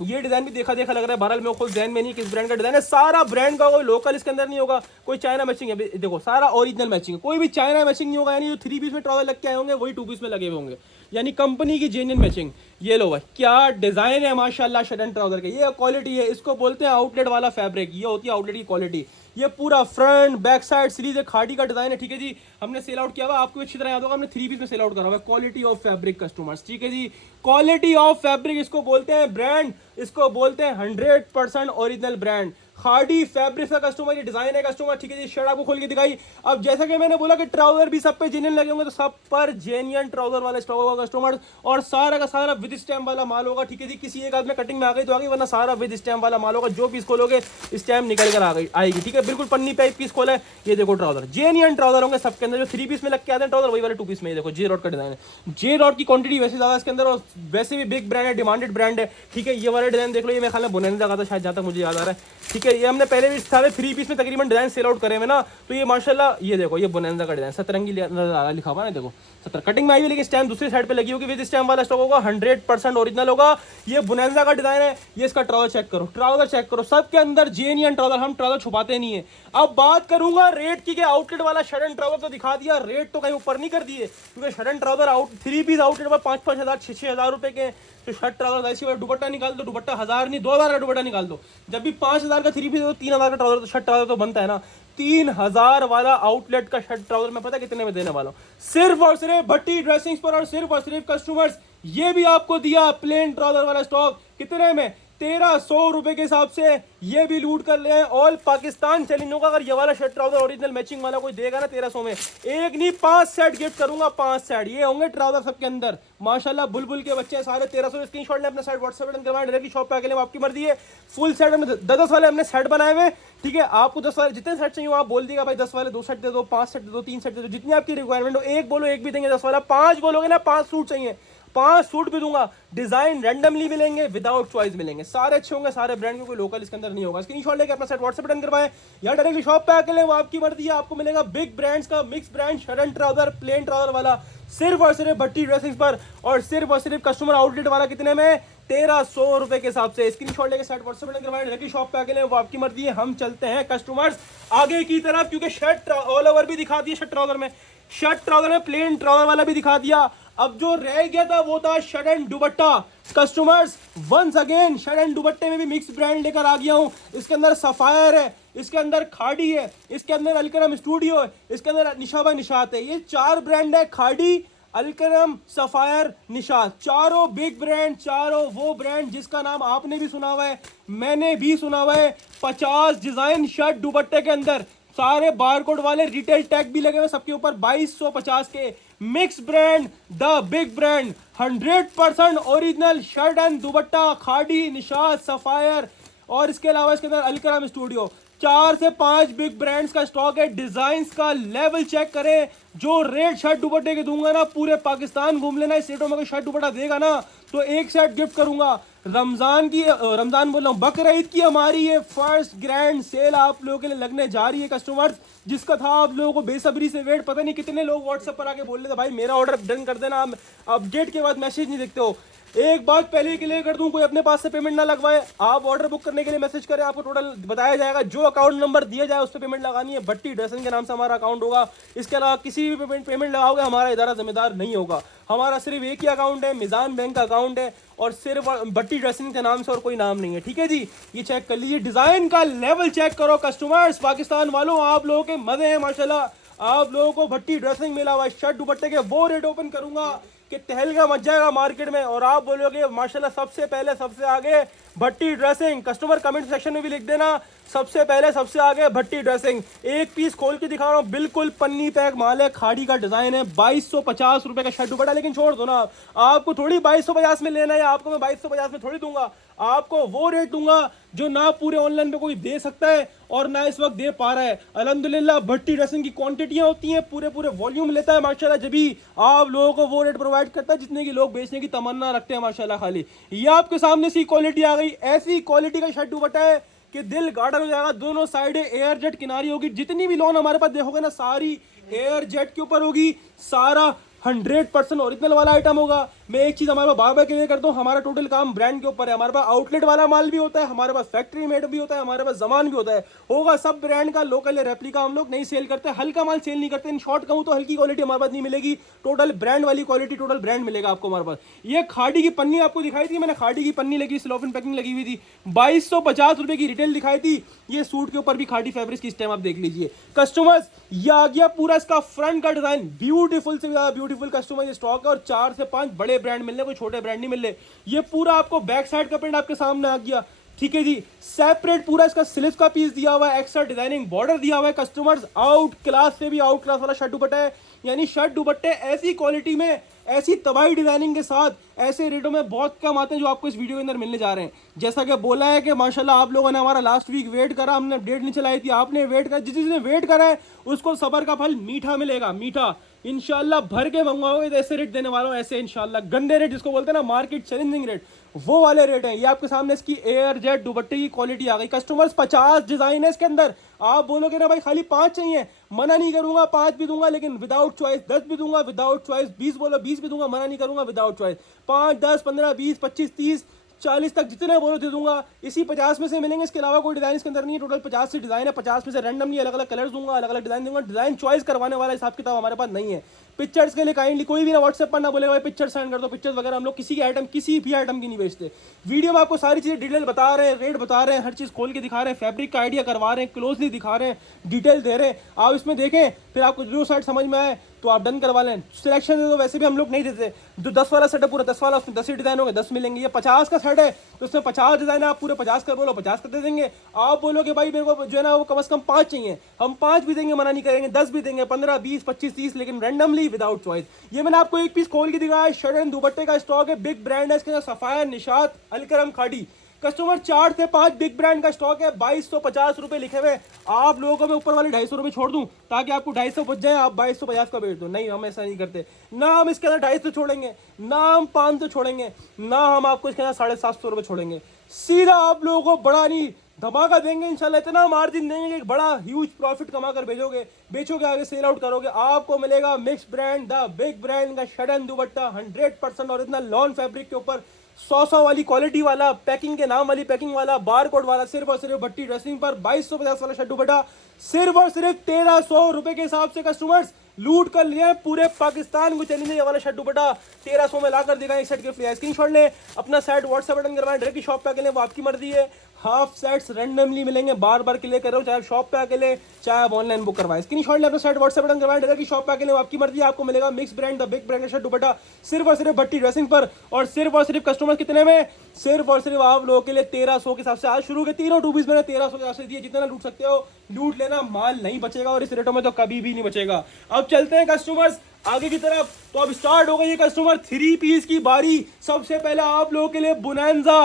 ये डिजाइन भी देखा देखा लग रहा है, बहरहाल मेरे खुद डिजाइन में नहीं किस ब्रांड का डिजाइन है। सारा ब्रांड का होगा, लोकल इसके अंदर नहीं होगा, कोई चाइना मैचिंग है, देखो सारा ओरिजिनल मैचिंग है, कोई भी चाइना मैचिंग नहीं होगा। यानी जो 3 पीस में ट्राउजर लग के आए होंगे वही 2 पीस में लगे हुए होंगे, यानी कंपनी की जेन्युइन मैचिंग। ये लो भाई, क्या डिजाइन है माशाल्लाह शर्ट एंड ट्राउजर के, ये क्वालिटी है, इसको बोलते हैं आउटलेट वाला फैब्रिक, ये होती है आउटलेट की क्वालिटी। ये पूरा फ्रंट बैक साइड सीरीज है, खाड़ी का डिजाइन है, ठीक है जी। हमने सेल आउट किया हुआ, आपको अच्छी तरह याद होगा, हमने 3 पीस में सेल आउट करा हुआ है। क्वालिटी ऑफ फैब्रिक कस्टमर्स, ठीक है जी, क्वालिटी ऑफ फैब्रिक इसको बोलते हैं, ब्रांड इसको बोलते हैं 100% ओरिजिनल ब्रांड खाड़ी फैब्रिक का कस्टमर। ये डिजाइन है कस्टमर, ठीक है जी। शर्ट आपको खोल के दिखाई। अब जैसा कि मैंने बोला कि ट्राउजर भी सब पे जेन्युइन लगे होंगे, तो सब पर जेन्युइन ट्राउजर वाला स्टॉक होगा कस्टमर, और सारा का सारा विद स्टैम्प वाला माल होगा, ठीक है जी। किसी एक आध में कटिंग में आ गई तो आ गई, वरना सारा विद स्टैम्प वाला माल होगा। जो पीस खोलोगे स्टैम्प निकल कर आ गई आएगी, ठीक है। बिल्कुल पन्नी पे एक पीस खोला है, ये देखो ट्राउजर जेन्युइन ट्राउजर होंगे सबके अंदर। जो 3 पीस में लग के आते हैं ट्राउजर, वही वाले 2 पीस में, ये देखो जे रॉड का डिजाइन है। जे रॉड की क्वांटिटी वैसे ज्यादा इसके अंदर, और वैसे भी बिग ब्रांड है, डिमांडेड ब्रांड है, ठीक है। ये वाला डिजाइन देख लो, ये मेरे ख्याल में बोनेंजा का था शायद, जहां तक मुझे याद आ रहा है, ठीक है। ये हमने पहले भी सारे 3 पीस में तकरीबन डिजाइन सेल आउट करे हुए ना, तो ये माशाल्लाह ये देखो, ये बोनेंजा का डिजाइन सतरंगी लिखा हुआ है, देखो 17 कटिंग में आई हुई, लेकिन स्टैम्प दूसरी साइड पे लगी होगी। विद स्टैम्प वाला स्टॉक होगा, 100% ओरिजिनल होगा। ये बोनेंजा का डिजाइन है। ये इसका ट्राउजर चेक करो, ट्राउजर चेक करो, सबके अंदर जेन्युइन ट्राउजर, हम ट्राउजर छुपाते नहीं है। अब बात करूंगा रेट की, आउटलेट वाला शर्ट एंड ट्राउजर तो दिखा दिया, रेट तो कहीं ऊपर नहीं कर दिए, क्योंकि shirt and trouser 3 piece outlet पर 5-5 हज़ार 6-6 हज़ार रुपए के। तो शर्ट ट्राउजर ऐसी बार दुपट्टा निकाल दो, दुपट्टा 1000 नहीं 2000 का दुपट्टा निकाल दो। जब भी 5000 का 3 पीस तो 3000 का ट्राउजर, तो शर्ट ट्राउजर तो बनता है ना। 3000 वाला आउटलेट का शर्ट ट्राउजर मैं पता कितने में देने वाला हूँ, सिर्फ और सिर्फ भट्टी ड्रेसिंग्स पर, और सिर्फ कस्टमर्स ये भी आपको दिया प्लेन ट्राउजर वाला स्टॉक कितने में, 1300 रुपए के हिसाब से। ये भी लूट कर ले, ऑल पाकिस्तान चैलेंज होगा। अगर ये वाला शर्ट ट्राउजर ओरिजिनल मैचिंग वाला कोई देगा ना 1300 में, एक नहीं 5 सेट गिफ्ट करूंगा, 5 सेट ये होंगे ट्राउजर सबके अंदर। माशाल्लाह बुलबुल के बच्चे हैं सारे, 1300 स्क्रीनशॉट ले अपने साइड व्हाट्सएप पे करवाएं, डायरेक्ट शॉप पे आके ले, आपकी मर्जी है। फुल सेट हमने 10-10 वाले हमने सेट बनाए हुए, ठीक है। आपको 10 वाले जितने सेट चाहिए आप बोल दिएगा भाई, 10 वाले 2 सेट दे दो, 5 सेट दे दो, 3 सेट दे दो, जितनी आपकी रिक्वायरमेंट हो। एक बोलो एक भी देंगे 10 वाला, 5 बोलोगे ना 5 सूट चाहिए, 5 सूट भी दूंगा। डिजाइन रैंडमली मिलेंगे, विदाउट चॉइस मिलेंगे, सारे अच्छे होंगे, सारे ब्रांड के, कोई लोकल इसके अंदर नहीं होगा। स्क्रीनशॉट लेके अपना सेट व्हाट्सएप डन करवाएं, या डायरेक्टली शॉप पे आके ले, वो आपकी मर्जी है। आपको मिलेगा बिग ब्रांड्स का mix brand shirt and trouser plane trouser वाला, सिर्फ और सिर्फ भट्टी ड्रेसिंग्स पर, और सिर्फ कस्टमर आउटलेट वाला कितने में, 1300 रुपए के हिसाब से। स्क्रीनशॉट लेके सेट व्हाट्सएप डन करवाएं, डायरेक्टली शॉप पे आके ले, वो आपकी मर्जी है। हम चलते हैं कस्टमर्स आगे की तरफ, क्योंकि शर्ट ऑल ओवर भी दिखा दिया, शर्ट ट्राउजर में, शर्ट ट्राउजर में प्लेन ट्राउजर वाला भी दिखा दिया। अब जो रह गया था वो था shirt and dupatta. Customers once again shirt and दुपट्टे में भी मिक्स ब्रांड लेकर आ गया हूं। इसके अंदर सफायर है, इसके अंदर खाड़ी है, इसके अंदर अलकरम स्टूडियो है, इसके अंदर निशाबा निशात है। ये 4 ब्रांड है, खाड़ी, अलकरम, सफायर, निशात, चारों बिग ब्रांड, चारों वो ब्रांड जिसका नाम आपने भी सुना हुआ है, मैंने भी सुना हुआ है। 50 डिजाइन शर्ट दुपट्टे के अंदर, सारे बारकोड वाले, रिटेल टैग भी लगे हुए सबके ऊपर, 2250 के। Mix brand, the big brand, 100% original shirt and दुपट्टा, खाड़ी, निशात, सफायर, और इसके अलावा इसके अंदर अलकरम स्टूडियो। 4 से 5 बिग ब्रांड्स का स्टॉक है। डिजाइन्स का लेवल चेक करें। जो रेट शर्ट दुपट्टे के दूंगा ना, पूरे पाकिस्तान घूम लेना, इस रेटों में कोई शर्ट दुपट्टा देगा ना तो एक सेट गिफ्ट करूंगा। रमजान बोल रहा हूँ, बकरीद की हमारी ये फर्स्ट ग्रैंड सेल आप लोगों के लिए लगने जा रही है कस्टमर्स, जिसका था आप लोगों को बेसब्री से वेट। पता नहीं कितने लोग व्हाट्सएप पर आके बोल रहे थे भाई मेरा ऑर्डर डन कर देना, अपडेट के बाद मैसेज नहीं देखते हो। एक बात पहले ही क्लियर कर दूं, कोई अपने पास से पेमेंट ना लगवाए। आप ऑर्डर बुक करने के लिए मैसेज करें, आपको टोटल बताया जाएगा, जो अकाउंट नंबर दिया जाए उस पर पेमेंट लगानी है। भट्टी ड्रेसिंग के नाम से हमारा अकाउंट होगा। इसके अलावा किसी भी पेमेंट लगाओगे हमारा इदारा जिम्मेदार नहीं होगा। हमारा सिर्फ एक ही अकाउंट है, मिजान बैंक का अकाउंट है, और सिर्फ भट्टी ड्रेसिंग के नाम से, और कोई नाम नहीं है, ठीक है जी। ये चेक कर लीजिए, डिजाइन का लेवल चेक करो कस्टमर्स। पाकिस्तान वालों, आप लोगों के मजे हैं माशाल्लाह। आप लोगों को भट्टी ड्रेसिंग मिला हुआ, शर्ट दुपट्टे के वो रेट ओपन करूंगा कि तहलका मच जाएगा मार्केट में, और आप बोलोगे माशाल्लाह सबसे पहले सबसे आगे भट्टी ड्रेसिंग। कस्टमर कमेंट सेक्शन में भी लिख देना, सबसे पहले सबसे आगे भट्टी ड्रेसिंग। एक पीस खोल के दिखा रहा हूँ, बिल्कुल पन्नी पैक माल है, खाड़ी का डिजाइन है। 2250 रुपए का शर्ट दुपट्टा, लेकिन छोड़ दो ना, आपको थोड़ी 2250 में लेना है, आपको मैं 2250 में थोड़ी दूंगा। आपको वो रेट दूंगा जो ना पूरे ऑनलाइन पे कोई दे सकता है और ना इस वक्त दे पा रहा है। अल्हम्दुलिल्लाह भट्टी ड्रेसिंग की क्वांटिटियां होती हैं, पूरे वॉल्यूम लेता है माशाल्लाह, जब भी आप लोगों को वो रेट प्रोवाइड करता है जितने की लोग बेचने की तमन्ना रखते हैं माशाल्लाह। खाली ये आपके सामने सी क्वालिटी आ गई, ऐसी क्वालिटी का शर्ट दुपट्टा है कि दिल गार्डन हो जाएगा। दोनों साइडें एयर जेट किनारी होगी, जितनी भी लॉन हमारे पास देखोगे ना सारी एयर जेट के ऊपर होगी। सारा 100% ओरिजिनल वाला आइटम होगा। मैं एक चीज़ हमारे पास बार बार क्लियर करता हूँ, हमारा टोटल काम ब्रांड के ऊपर है। हमारे पास आउटलेट वाला माल भी होता है, हमारे पास फैक्ट्री मेड भी होता है, हमारे पास जमान भी होता है, होगा सब ब्रांड का। लोकल रेप्लिका हम लोग नहीं सेल करते, हल्का माल सेल नहीं करते। इन शॉर्ट कहूँ तो हल्की क्वालिटी हमारे पास नहीं मिलेगी, टोटल ब्रांड वाली क्वालिटी, टोटल ब्रांड मिलेगा आपको हमारे पास। ये खाड़ी की पन्नी आपको दिखाई थी मैंने, खाड़ी की पन्नी लगी, सिलोफिन पैकिंग लगी हुई थी, 2250 रुपए की रिटेल दिखाई थी। ये सूट के ऊपर भी खाड़ी फैब्रिक की, इस टाइम आप देख लीजिए कस्टमर्स। ये आ गया पूरा इसका फ्रंट का डिजाइन, ब्यूटीफुल से ज्यादा ब्यूटीफुल कस्टमर ये स्टॉक है, और 4 से 5 बड़े ब्रांड मिल रहे, कोई छोटे ब्रांड नहीं मिल रहे। ये पूरा आपको बैक साइड का प्रिंट आपके सामने आ गया, ठीक है जी। सेपरेट पूरा इसका स्लीव्स का पीस दिया हुआ है, एक्स्ट्रा डिजाइनिंग बॉर्डर दिया हुआ है कस्टमर्स। आउट क्लास से भी आउट क्लास वाला शर्ट दुपट्टा है, यानी शर्ट दुपट्टे ऐसी क्वालिटी में, ऐसी तबाही डिजाइनिंग के साथ, ऐसे रेटों में बहुत कम आते हैं जो आपको इस वीडियो के अंदर मिलने जा रहे हैं। जैसा कि बोला है कि माशाल्लाह आप लोगों ने हमारा लास्ट वीक वेट करा, हमने अपडेट नहीं चलाई थी, आपने वेट करा, जिसने वेट करा है उसको सबर का फल मीठा मिलेगा, मीठा। इंशाल्लाह भर के मंगवाओगे तो ऐसे रेट देने वाला हूँ, ऐसे इंशाल्लाह गंदे रेट जिसको बोलते हैं ना मार्केट चैलेंजिंग रेट, वो वाले रेट हैं। ये आपके सामने इसकी एयर जेट दुपट्टे की क्वालिटी आ गई कस्टमर्स। 50 डिजाइन है इसके अंदर। आप बोलोगे ना भाई खाली 5 चाहिए, मना नहीं करूंगा, 5 भी दूंगा, लेकिन विदाउट चॉइस 10 भी दूंगा, विदाउट चॉइस 20 बोलो 20 भी दूंगा, मना नहीं करूंगा विदाउट चॉइस। 5, 10, 15, 20, 25, 30, 40 तक जितने बोलो दे दूंगा। इसी 50 में से मिलेंगे, इसके अलावा कोई डिजाइन इसके अंदर नहीं है। टोटल 50 से डिजाइन है, 50 में से रैंडमली अलग अलग कलर दूंगा, अलग अलग डिजाइन दूंगा। डिजाइन चॉइस करवाने वाला हिसाब किताब हमारे पास नहीं है। पिक्चर्स के लिए काइंडली कोई भी ना व्हाट्सएप पर ना बोलेगा भाई पिक्चर सेंड कर दो, पिक्चर्स वगैरह हम लोग किसी की आइटम, किसी भी आइटम की नहीं बेचते। वीडियो में आपको सारी चीजें डिटेल बता रहे हैं, रेट बता रहे हैं, हर चीज खोल के दिखा रहे हैं, फैब्रिक का आइडिया करवा रहे हैं, क्लोजली दिखा रहे हैं, डिटेल दे रहे हैं। आप इसमें देखें, फिर आपको जो साइड समझ में आए तो आप डन करवा लें। सिलेक्शन तो वैसे भी हम लोग नहीं देते। जो 10 वाला सेट है पूरा 10 वाला, उसमें 10 ही डिजाइन होंगे, 10 मिलेंगे। ये 50 का सेट है तो उसमें 50 डिजाइन है, आप पूरे 50 का बोलो 50 का दे देंगे। आप बोलोगे भाई मेरे को जो है ना वो कम से कम 5 चाहिए, हम 5 भी देंगे, मना नहीं करेंगे, 10 भी देंगे, 15, 20, 25, 30, लेकिन रैंडमली विदाउट चॉइस। ये मैंने आपको एक पीस खोल के दिखाया है, शर्ट एंड दुपट्टे का स्टॉक है, बिग ब्रांड है इसके अंदर, सफाया, निशात, अलकरम, खाड़ी। कस्टमर 4 से 5 बिग ब्रांड का स्टॉक है, 2250 रुपए लिखे हुए। आप लोगों को मैं ऊपर वाले 250 रुपए छोड़ दूं ताकि आपको 250 बच जाए, आप 2250 का बेच दो। नहीं, हम ऐसा नहीं करते ना, हम इसके अंदर 250 छोड़ेंगे ना, हम 500 छोड़ेंगे ना, हम आपको इसके अंदर 750 रुपए छोड़ेंगे। सीधा आप लोगों को बड़ा नहीं धमाका देंगे इंशाल्लाह, इतना मार्जिन देंगे कि बड़ा ह्यूज प्रॉफिट कमा कर बेचोगे, आगे सेल आउट करोगे। आपको मिलेगा mix brand the big brand का शर्ट एंड दुपट्टा 100% और इतना लॉन फैब्रिक के ऊपर 100 वाली क्वालिटी वाला, पैकिंग के नाम वाली पैकिंग वाला, बार कोड वाला, सिर्फ और सिर्फ भट्टी ड्रेसिंग पर 2250 वाला शर्ट दुपट्टा सिर्फ और सिर्फ 1300 रुपए के हिसाब से कस्टमर्स लूट कर लिए। पूरे पाकिस्तान को चैलेंज वाला शर्ट दुपट्टा 1300 में लाकर देगा। एक सेट के फ्री स्क्रीनशॉट ले, अपना सेट व्हाट्सएप बटन करवाएं, डायरेक्ट शॉप पे आके ले, वो आपकी मर्जी है। हाफ सेट्स रैंडमली मिलेंगे, बार बार के लिए कर रहे हो, चाहे आप शॉप पे आके ले, चाहे आप ऑनलाइन बुक करवाएं। स्क्रीनशॉट ले, अपना सेट व्हाट्सएप बटन करवाएं, डायरेक्ट शॉप पे आके ले, वो आपकी मर्जी है। आपको मिलेगा mix brand the big brand shirt दुपट्टा सिर्फ और सिर्फ भट्टी ड्रेसिंग पर, और सिर्फ कस्टमर कितने में, सिर्फ और सिर्फ आप लोगों के लिए 1300 के हिसाब से आज शुरू के तीनों 2 पीस मैंने 1300 के हिसाब से दिए। जितना लूट सकते हो लूट लेना, माल नहीं बचेगा और इस रेटों में तो कभी भी नहीं बचेगा। अब चलते हैं कस्टमर्स आगे की तरफ। तो अब स्टार्ट हो गई है कस्टमर 3 पीस की बारी। सबसे पहले आप लोगों के लिए बुनैंजा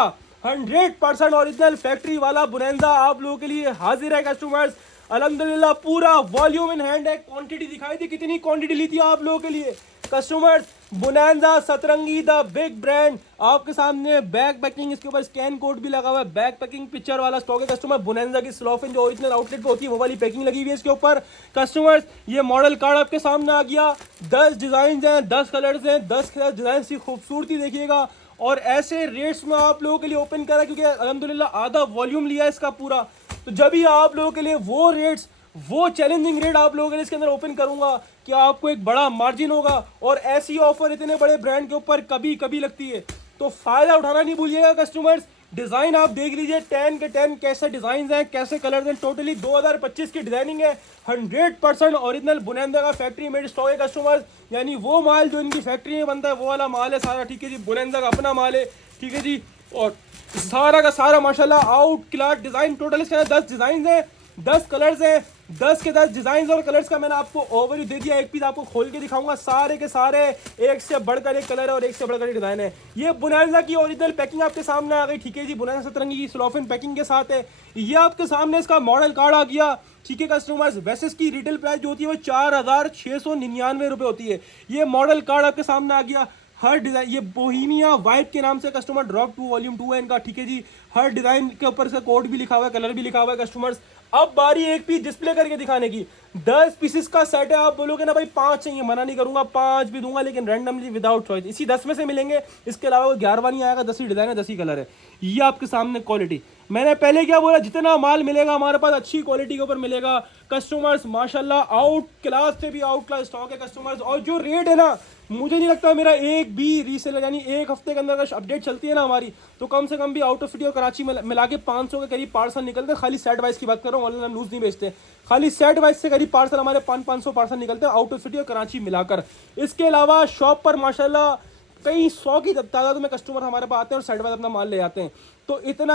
100% ओरिजिनल फैक्ट्री वाला बुनैंजा आप लोगों के लिए हाजिर है कस्टमर्स। अल्हम्दुलिल्लाह पूरा वॉल्यूम इन हैंड है। क्वांटिटी दिखाई थी, कितनी क्वांटिटी ली थी आप लोगों के लिए कस्टमर्स। बुनैंजा सतरंगी द बिग ब्रांड आपके सामने, बैक पैकिंग, इसके ऊपर स्कैन कोड भी लगा हुआ है, बैक पैकिंग पिक्चर वाला स्टॉक है कस्टमर। बुनैंजा की स्लोफिन जो ओरिजिनल आउटलेट पे होती है वो वाली पैकिंग लगी हुई है इसके ऊपर कस्टमर्स। ये मॉडल कार्ड आपके सामने आ गया, 10 डिजाइन हैं, 10 कलर्स हैं, 10 डिजाइन की खूबसूरती देखिएगा। और ऐसे रेट्स में आप लोगों के लिए ओपन करा क्योंकि अल्हम्दुलिल्लाह आधा वॉल्यूम लिया है इसका पूरा, तो जब ही आप लोगों के लिए वो रेट्स, वो चैलेंजिंग रेट आप लोगों के लिए इसके अंदर ओपन करूंगा कि आपको एक बड़ा मार्जिन होगा। और ऐसी ऑफर इतने बड़े ब्रांड के ऊपर कभी कभी लगती है, तो फायदा उठाना नहीं भूलिएगा कस्टमर्स। डिजाइन आप देख लीजिए, 10 के 10 कैसे डिजाइन हैं, कैसे कलर हैं। टोटली 2025 की डिजाइनिंग है, 100% ओरिजिनल बुनैंजा का फैक्ट्री मेड स्टॉक है कस्टमर्स। यानी वो माल जो इनकी फैक्ट्री में बनता है वो वाला माल है सारा, ठीक है जी। बुनैंजा का अपना माल है, ठीक है जी। और सारा का सारा माशाल्लाह आउट क्लास डिजाइन, टोटल इसके अंदर 10 डिजाइन है, 10 कलर्स हैं, 10 के 10 डिजाइन और कलर्स का मैंने आपको ओवरव्यू दे दिया। एक पीस आपको खोल के दिखाऊंगा, सारे के सारे एक से बढ़कर एक कलर है और एक से बढ़कर एक डिजाइन है। ये बुनैंजा की ओरिजिनल पैकिंग आपके सामने आ गई, ठीक है जी। बुनैंजा सतरंगी की स्लोफिन पैकिंग के साथ है। ये आपके सामने इसका मॉडल कार्ड आ गया, ठीक है कस्टमर्स। वैसे इसकी रिटेल प्राइस जो होती है वो 4699 रुपए होती है। ये मॉडल कार्ड आपके सामने आ गया, हर डिजाइन, ये बोहेमिया वाइब के नाम से कस्टमर, ड्रॉप 2 वॉल्यूम 2 है इनका, ठीक है जी। हर डिजाइन के ऊपर इसका कोड भी लिखा हुआ है, कलर भी लिखा हुआ है कस्टमर्स। अब बारी एक पीस डिस्प्ले करके दिखाने की। 10 पीसेस का सेट है, आप बोलोगे ना भाई 5 चाहिए, मना नहीं करूंगा, 5 भी दूंगा, लेकिन रैंडमली विदाउट चॉइस इसी 10 में से मिलेंगे। इसके अलावा कोई 11वां नहीं आएगा। 10 ही डिजाइन है, 10 ही कलर है। ये आपके सामने क्वालिटी, मैंने पहले क्या बोला, जितना माल मिलेगा हमारे पास अच्छी क्वालिटी के ऊपर मिलेगा कस्टमर्स। माशाल्लाह आउट क्लास से भी आउट क्लास स्टॉक है कस्टमर्स। और जो रेट है ना, मुझे नहीं लगता मेरा एक भी रीसेलर, यानी एक हफ्ते के अंदर अगर अपडेट चलती है ना हमारी, तो कम से कम भी आउट ऑफ सिटी और कराची में मिला के 500 के करीब पार्सल निकलते हैं। खाली सेट वाइज की बात कर रहा हूँ, ऑनलाइन लूज नहीं बेचते, खाली सेट वाइज से करीब पार्सल हमारे 500 पार्सल निकलते हैं आउट ऑफ सिटी और कराची मिलाकर। इसके अलावा शॉप पर माशाल्लाह कई 100 की तादाद में कस्टमर हमारे पास आते हैं और सेट वाइज अपना माल ले जाते हैं। तो इतना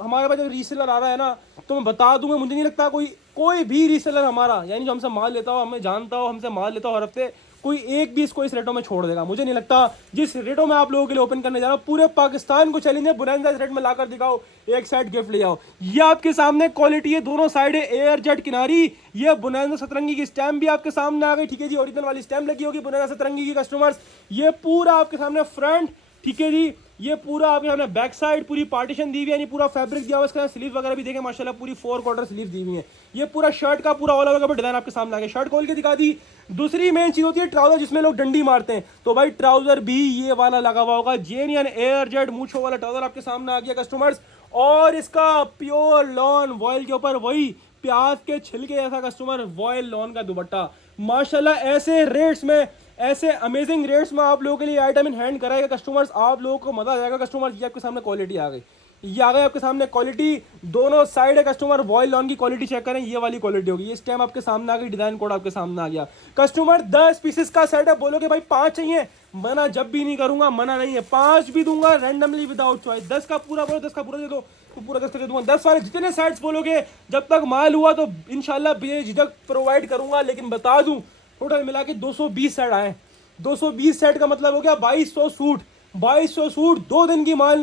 हमारे पास जब रीसेलर आ रहा है ना, तो मैं बता दूंगा, मुझे नहीं लगता कोई भी रीसेलर हमारा, यानी जो हमसे माल लेता हो, हमें जानता हो, हमसे माल लेता हो हर हफ्ते, कोई एक भी इसको इस रेटों में छोड़ देगा। मुझे नहीं लगता। जिस रेटों में आप लोगों के लिए ओपन करने जा रहा हूँ, पूरे पाकिस्तान को चैलेंज है, बोनैंजा इस रेट में लाकर दिखाओ, एक साइड गिफ्ट ले आओ। ये आपके सामने क्वालिटी है, दोनों साइड है एयर जेट किनारी। ये बोनैंजा सतरंगी की स्टैम्प भी आपके सामने आ गई, ठीक है जी, ओरिजिनल वाली स्टैम्प लगी होगी बोनैंजा सतरंगी की कस्टमर्स। ये पूरा आपके सामने फ्रंट, ठीक है जी, ये पूरा आपके सामने बैक साइड पूरी पार्टीशन दी हुई है, यानी पूरा फैब्रिक दिया हुआ है। इसके स्लीव वगैरह भी देखें माशाल्लाह, पूरी 4 क्वार्टर स्लीव दी हुई है। ये पूरा शर्ट का पूरा ऑल ओवर का डिजाइन आपके सामने आ गया। शर्ट खोल के दिखा दी। दूसरी मेन चीज होती है ट्राउजर, जिसमें लोग डंडी मारते हैं, तो भाई ट्राउजर भी ये वाला लगा हुआ होगा, जेनियन एयर जेट मूछो वाला ट्राउजर आपके सामने आ गया कस्टमर्स। और इसका प्योर लॉन वॉयल के ऊपर वही प्याज के छिलके ऐसा कस्टमर वॉयल लॉन का दुपट्टा। माशाल्लाह ऐसे रेट्स में, ऐसे अमेजिंग रेट्स में आप लोगों के लिए आइटम इन हैंड कराएगा कस्टमर्स। आप लोगों को मजा आ जाएगा कस्टमर्स। ये आपके सामने क्वालिटी आ गई, ये आ गई आपके सामने क्वालिटी, दोनों साइड है कस्टमर। वॉयल लॉन की क्वालिटी चेक करें, ये वाली क्वालिटी होगी। ये स्टैम्प आपके सामने आ गई, डिजाइन कोड आपके सामने आ गया कस्टमर। 10 पीसेस का सेट है, बोलोगे भाई 5 चाहिए, मना जब भी नहीं करूंगा, मना नहीं है, 5 भी दूंगा रैंडमली विदाउट चॉइस। 10 का पूरा बोलो, 10 का पूरा दे दो, तो पूरा 10 का दे दूंगा। 10 वाले जितने सेट्स बोलोगे, जब तक माल हुआ तो इंशाल्लाह बेझिझक प्रोवाइड करूंगा। लेकिन बता दूं, टोटल मिला के 220 सेट आए। 220 सेट का मतलब हो गया 2200 सूट। 2200 सूट 2 दिन की मार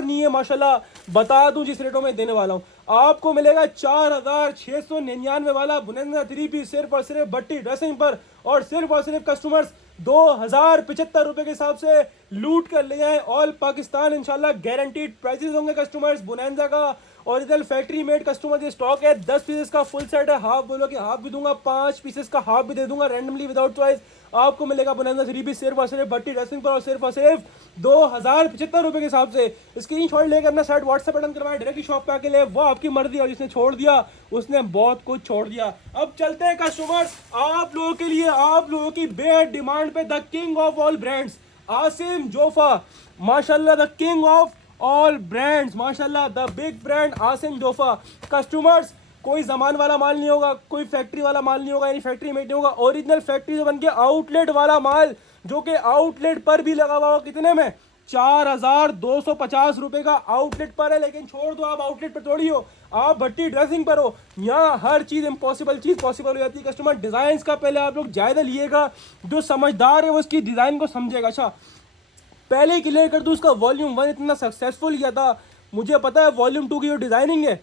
नहीं है माशाल्लाह। बता दूं जिस रेटों में देने वाला हूं, आपको मिलेगा 4699 वाला बोनैंजा 3 पीस सिर्फ और सिर्फ भट्टी ड्रेसिंग पर। और सिर्फ कस्टमर्स 2075 रुपए के हिसाब से लूट कर ले आए ऑल पाकिस्तान। इंशाल्लाह गारंटीड प्राइसेस होंगे कस्टमर्स। बोनैंजा का ओरिजिनल फैक्ट्री मेड कस्टमर ये स्टॉक है। 10 पीसेस का फुल सेट है, हाफ बोलो कि हाफ भी दूंगा, 5 पीसेस का हाफ भी दे दूंगा रैंडमली विदाउट चॉइस। आपको मिलेगा बोनैंजा 3 पीस सिर्फ और सिर्फ भट्टी ड्रेसिंग पर, और सिर्फ 2075 रुपए के हिसाब से। स्क्रीनशॉट लेकर अपना सेट व्हाट्सएप बटन करवाएं, डायरेक्टली शॉप पे आके ले, वो आपकी मर्जी। और जिसने छोड़ दिया उसने बहुत कुछ छोड़ दिया। अब चलते हैं कस्टमर्स आप लोगों के लिए, आप लोगों की बेहद डिमांड पे, the king of all brands Asim Jofa. माशाल्लाह the king of all brands, माशाल्लाह the big brand Asim Jofa. Customers कोई जमान वाला माल नहीं होगा, कोई फैक्ट्री वाला माल नहीं होगा, यानी फैक्ट्री मेड नहीं होगा। ओरिजिनल फैक्ट्री जो बन के आउटलेट वाला माल, जो कि आउटलेट पर भी लगा हुआ, कितने में 4250 रुपए का आउटलेट पर है। लेकिन छोड़ दो, आप आउटलेट पर थोड़ी हो, आप भट्टी ड्रेसिंग पर हो। यहाँ हर चीज इम्पॉसिबल चीज पॉसिबल हो जाती है कस्टमर। डिजाइन का पहले आप लोग जायजा लिएगा, जो समझदार है वो उसकी डिजाइन को समझेगा। अच्छा पहले क्लियर कर दूं, उसका वॉल्यूम 1 इतना सक्सेसफुल किया था, मुझे पता है वॉल्यूम 2 की जो डिजाइनिंग है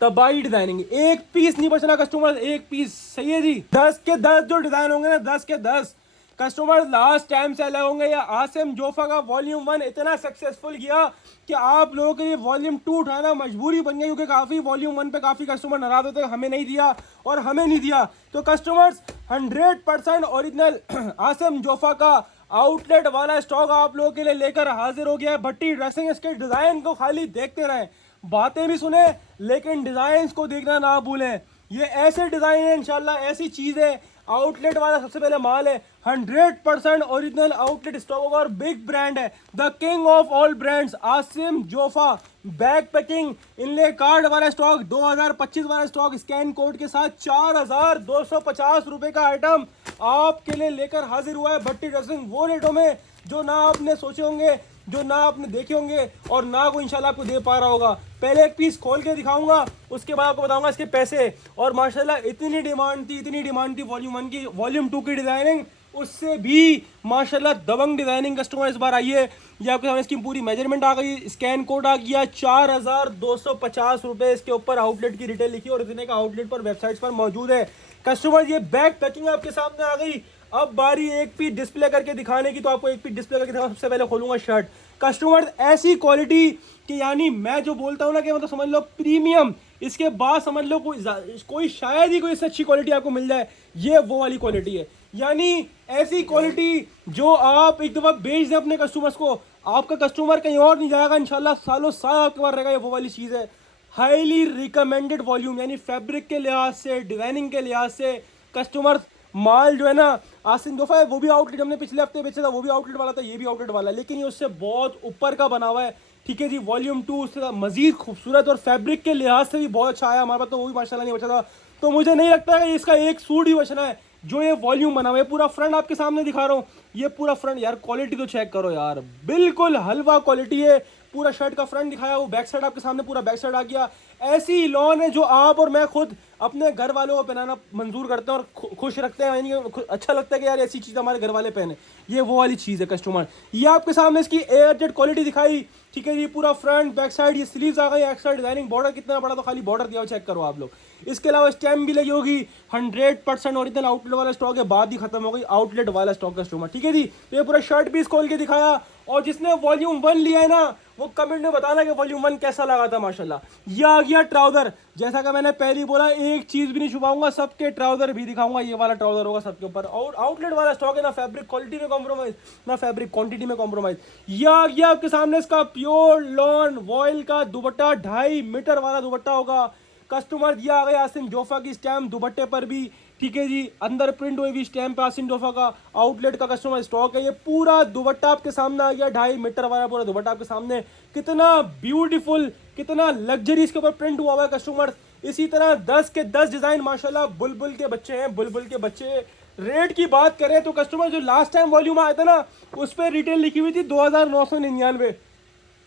तबाही डिजाइनिंग, एक पीस नहीं बचना कस्टमर, एक पीस। सही है जी, 10 के 10 जो डिजाइन होंगे ना, 10 के 10 कस्टमर लास्ट टाइम से अलग होंगे। या आसिम जोफा का वॉल्यूम 1 इतना सक्सेसफुल किया कि आप लोगों के लिए वॉल्यूम 2 उठाना मजबूरी बन गई, क्योंकि काफ़ी वॉल्यूम 1 पे काफ़ी कस्टमर नाराज होते हैं, हमें नहीं दिया और हमें नहीं दिया। तो कस्टमर्स 100% ओरिजिनल आसिम जोफा का आउटलेट वाला स्टॉक आप लोगों के लिए लेकर हाजिर हो गया है। भट्टी ड्रेसिंग, इसके डिज़ाइन को खाली देखते रहें, बातें भी सुने लेकिन डिज़ाइंस को देखना ना भूलें। ये ऐसे डिज़ाइन है इंशाल्लाह, ऐसी चीज़ है। आउटलेट वाला सबसे पहले माल है, 100% ओरिजिनल आउटलेट स्टॉक होगा और बिग ब्रांड है, the king of all brands Asim Jofa. Back packing inlay card वाला स्टॉक, 2025 वाला स्टॉक स्कैन कोड के साथ 4250 रुपए का आइटम आपके लिए लेकर हाजिर हुआ है। भट्टी ड्रेसिंग वो रेटों में जो ना आपने सोचे होंगे, जो ना आपने देखे होंगे और ना कोई इंशाल्लाह आपको दे पा रहा होगा। पहले एक पीस खोल के दिखाऊंगा, उसके बाद आपको बताऊंगा इसके पैसे। और माशाल्लाह इतनी डिमांड थी वॉल्यूम 1 की, वॉल्यूम 2 की डिजाइनिंग उससे भी माशाल्लाह दबंग डिजाइनिंग कस्टमर इस बार आई है। ये आपके सामने इसकी पूरी मेजरमेंट आ गई, स्कैन कोड आ गया, 4250 रुपए इसके ऊपर आउटलेट की रिटेल लिखी और इतने का आउटलेट पर वेबसाइट्स पर मौजूद है। कस्टमर ये बैक पैकिंग आपके सामने आ गई, अब बारी एक पीस डिस्प्ले करके दिखाने की, तो आपको एक पीस डिस्प्ले करके दिखाऊं। सबसे पहले खोलूंगा शर्ट। कस्टमर ऐसी क्वालिटी कि यानी मैं जो बोलता हूँ ना कि मतलब समझ लो प्रीमियम, इसके बाद समझ लो कोई शायद ही कोई इससे अच्छी क्वालिटी आपको मिल जाए। ये वो वाली क्वालिटी है, यानी ऐसी क्वालिटी जो आप एक दफ़ा बेच दें अपने कस्टमर्स को, आपका कस्टमर कहीं और नहीं जाएगा, इंशाल्लाह सालों साल आपके पास रहेगा। ये वो वाली चीज़ है। हाईली रिकमेंडेड वॉल्यूम, यानी फैब्रिक के लिहाज से, डिजाइनिंग के लिहाज से कस्टमर माल जो है ना, आसिन दोफा है वो भी आउटलेट हमने पिछले हफ्ते बेचा था, वो भी आउटलेट वाला था, ये भी आउटलेट वाला है, लेकिन ये उससे बहुत ऊपर का बना हुआ है। ठीक है जी, वॉल्यूम 2 उससे मजीद खूबसूरत और फैब्रिक के लिहाज से भी बहुत अच्छा आया हमारे पास, तो वो भी माशाल्लाह नहीं बचा था। तो मुझे नहीं लगता है कि इसका एक सूट ही बचना है जो ये वॉल्यूम बना हुआ है। पूरा फ्रंट आपके सामने दिखा रहा हूँ, ये पूरा फ्रंट यार क्वालिटी तो चेक करो यार, बिल्कुल हलवा क्वालिटी है। पूरा शर्ट का फ्रंट दिखाया, वो बैक साइड आपके सामने पूरा बैक साइड आ गया। ऐसी लॉन है जो आप और मैं खुद अपने घर वालों को पहनाना मंजूर करते हैं और खुश रखते हैं, यानी अच्छा लगता है कि यार ऐसी चीज़ हमारे घर वाले पहने। ये वो वाली चीज़ है कस्टमर। ये आपके सामने इसकी एयरजेट क्वालिटी दिखाई। ठीक है जी, पूरा फ्रंट बैक साइड, ये स्लीव्स आ गई, एक्स्ट्रा डिजाइनिंग, बॉर्डर कितना बड़ा, तो खाली बॉर्डर दिया हुआ चेक करो आप लोग। इसके अलावा स्टैम्प भी लगी होगी। 100% ओरिजिनल आउटलेट वाला स्टॉक है, बाद ही खत्म हो गई आउटलेट वाला स्टॉक कस्टमर। ठीक है जी, तो ये पूरा शर्ट पीस खोल के दिखाया। और जिसने वॉल्यूम 1 लिया है ना, वो कमेंट में बताना कि वॉल्यूम 1 कैसा लगा था। माशाल्लाह ये आ गया ट्राउजर। जैसा कि मैंने पहले ही बोला, एक चीज़ भी नहीं छुपाऊंगा, सबके ट्राउजर भी दिखाऊंगा। ये वाला ट्राउजर होगा सबके ऊपर, और आउटलेट वाला स्टॉक है ना, फैब्रिक क्वालिटी में कॉम्प्रोमाइज ना फैब्रिक क्वांटिटी में कॉम्प्रोमाइज। ये आ गया आपके सामने इसका प्योर लॉन वॉयल का दुपट्टा, 2.5 मीटर वाला दुपट्टा होगा कस्टमर। दिया आ गया आसिम जोफा की स्टैम्प दुपट्टे पर भी। ठीक है जी, अंदर प्रिंट हुई भी स्टैम्प आसिम जोफा का, आउटलेट का कस्टमर स्टॉक है। ये पूरा दुपट्टा आपके सामने आ गया, 2.5 मीटर वाला पूरा दुपट्टा आपके सामने। कितना ब्यूटीफुल, कितना लग्जरी इसके ऊपर प्रिंट हुआ हुआ है कस्टमर। इसी तरह 10 के 10 डिजाइन माशाल्लाह, बुलबुल के बच्चे हैं, बुलबुल के बच्चे। रेट की बात करें तो कस्टमर जो लास्ट टाइम वॉल्यूम आया था ना, उस पर रिटेल लिखी हुई थी 2999,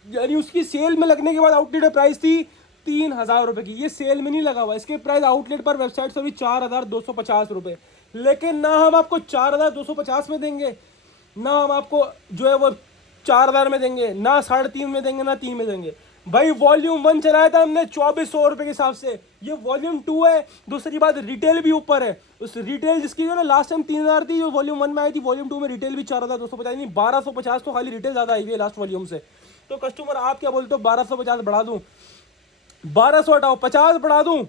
यानी उसकी सेल में लगने के बाद आउटलेट प्राइस थी 3000 रुपये की। ये सेल में नहीं लगा हुआ, इसके प्राइस आउटलेट पर वेबसाइट से भी 4250 रुपये। लेकिन ना हम आपको 4250 में देंगे, ना हम आपको जो है वो 4000 में देंगे, ना 3.5 में देंगे, ना 3 में देंगे। भाई वॉल्यूम 1 चलाया था हमने 2400 रुपये के हिसाब से, ये वॉल्यूम 2 है। दूसरी बात, रिटेल भी ऊपर है। उस रिटेल जिसकी जो ना लास्ट टाइम 3000 थी, जो वॉल्यूम 1 में आई थी, वॉल्यूम 2 में रिटेल भी 4250, नहीं 1250, तो खाली रिटेल ज़्यादा आई हुई है लास्ट वॉल्यूम से। तो कस्टमर आप क्या बोलते हो, 1250 बढ़ा दूँ, 1200 हटाओ, 50 बढ़ा दूं,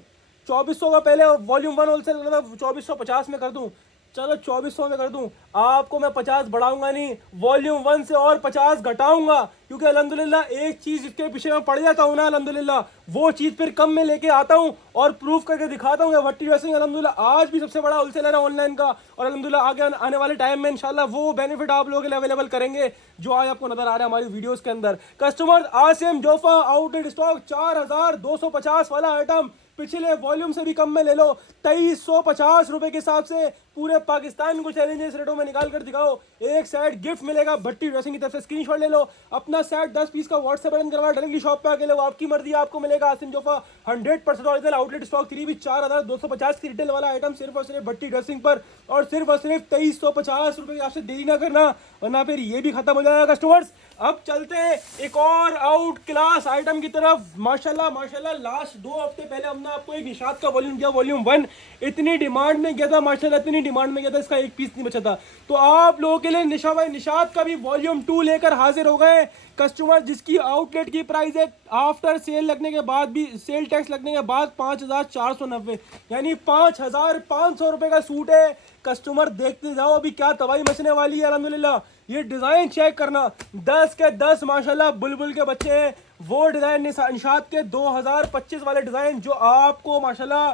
2400 का पहले वॉल्यूम 1 होलसेल 2450 में कर दूं, चलो 2400 में कर दूं। आपको मैं 50 बढ़ाऊंगा नहीं, वॉल्यूम 1 से और 50 घटाऊंगा, क्योंकि अल्हम्दुलिल्लाह एक चीज़ इसके पीछे मैं पड़ जाता हूँ ना, अल्हम्दुलिल्लाह वो चीज़ फिर कम में लेके आता हूँ और प्रूफ करके दिखाता हूँ कि भट्टी ड्रेसिंग अल्हम्दुलिल्लाह आज भी सबसे बड़ा होलसेलर है ऑनलाइन का। और अल्हम्दुलिल्लाह आगे आने वाले टाइम में इंशाल्लाह वो बेनिफिट आप लोगों के लिए अवेलेबल करेंगे जो आज आपको नजर आ रहा है हमारी वीडियोस के अंदर। Customer Asim Jofa outlet stock 4250 वाला आइटम पिछले वॉल्यूम से भी कम में ले लो, 2350 रुपए के हिसाब से पूरे पाकिस्तान को चैलेंजेस रेटों में निकाल कर दिखाओ। एक सेट गिफ्ट मिलेगा भट्टी ड्रेसिंग की तरफ से, स्क्रीनशॉट ले लो अपना सेट 10 पीस का व्हाट्सएप बटन करवा, डायरेक्टली शॉप पे आके लो, आपकी मर्जी आपको मिलेगा। Asim Jofa 100% original outlet stock 3 भी 4250 की रिटेल वाला आइटम सिर्फ और सिर्फ भट्टी ड्रेसिंग पर, और सिर्फ 2350 रुपए की। आपसे देरी ना करना वरना फिर ये भी खत्म हो जाएगा कस्टमर्स। अब चलते हैं एक और आउट क्लास आइटम की तरफ। माशाल्लाह माशाल्लाह, लास्ट 2 हफ्ते पहले हमने आपको एक निशात का वॉल्यूम दिया, वॉल्यूम 1 इतनी डिमांड में गया था माशाल्लाह, इतनी डिमांड में गया था, इसका एक पीस नहीं बचा था। तो आप लोगों के लिए निशा भाई निशात का भी वॉल्यूम 2 लेकर हाजिर हो गए कस्टमर, जिसकी आउटलेट की प्राइस है आफ्टर सेल लगने के बाद भी, सेल टैक्स लगने के बाद 5490, यानी 5500 रुपए का सूट है कस्टमर। देखते जाओ अभी क्या तबाही मचने वाली है अल्हम्दुलिल्लाह। ये डिजाइन चेक करना, 10 के 10 माशाल्लाह बुलबुल के बच्चे हैं। वो डिजाइन निशात के 2025 वाले डिजाइन जो आपको माशाल्लाह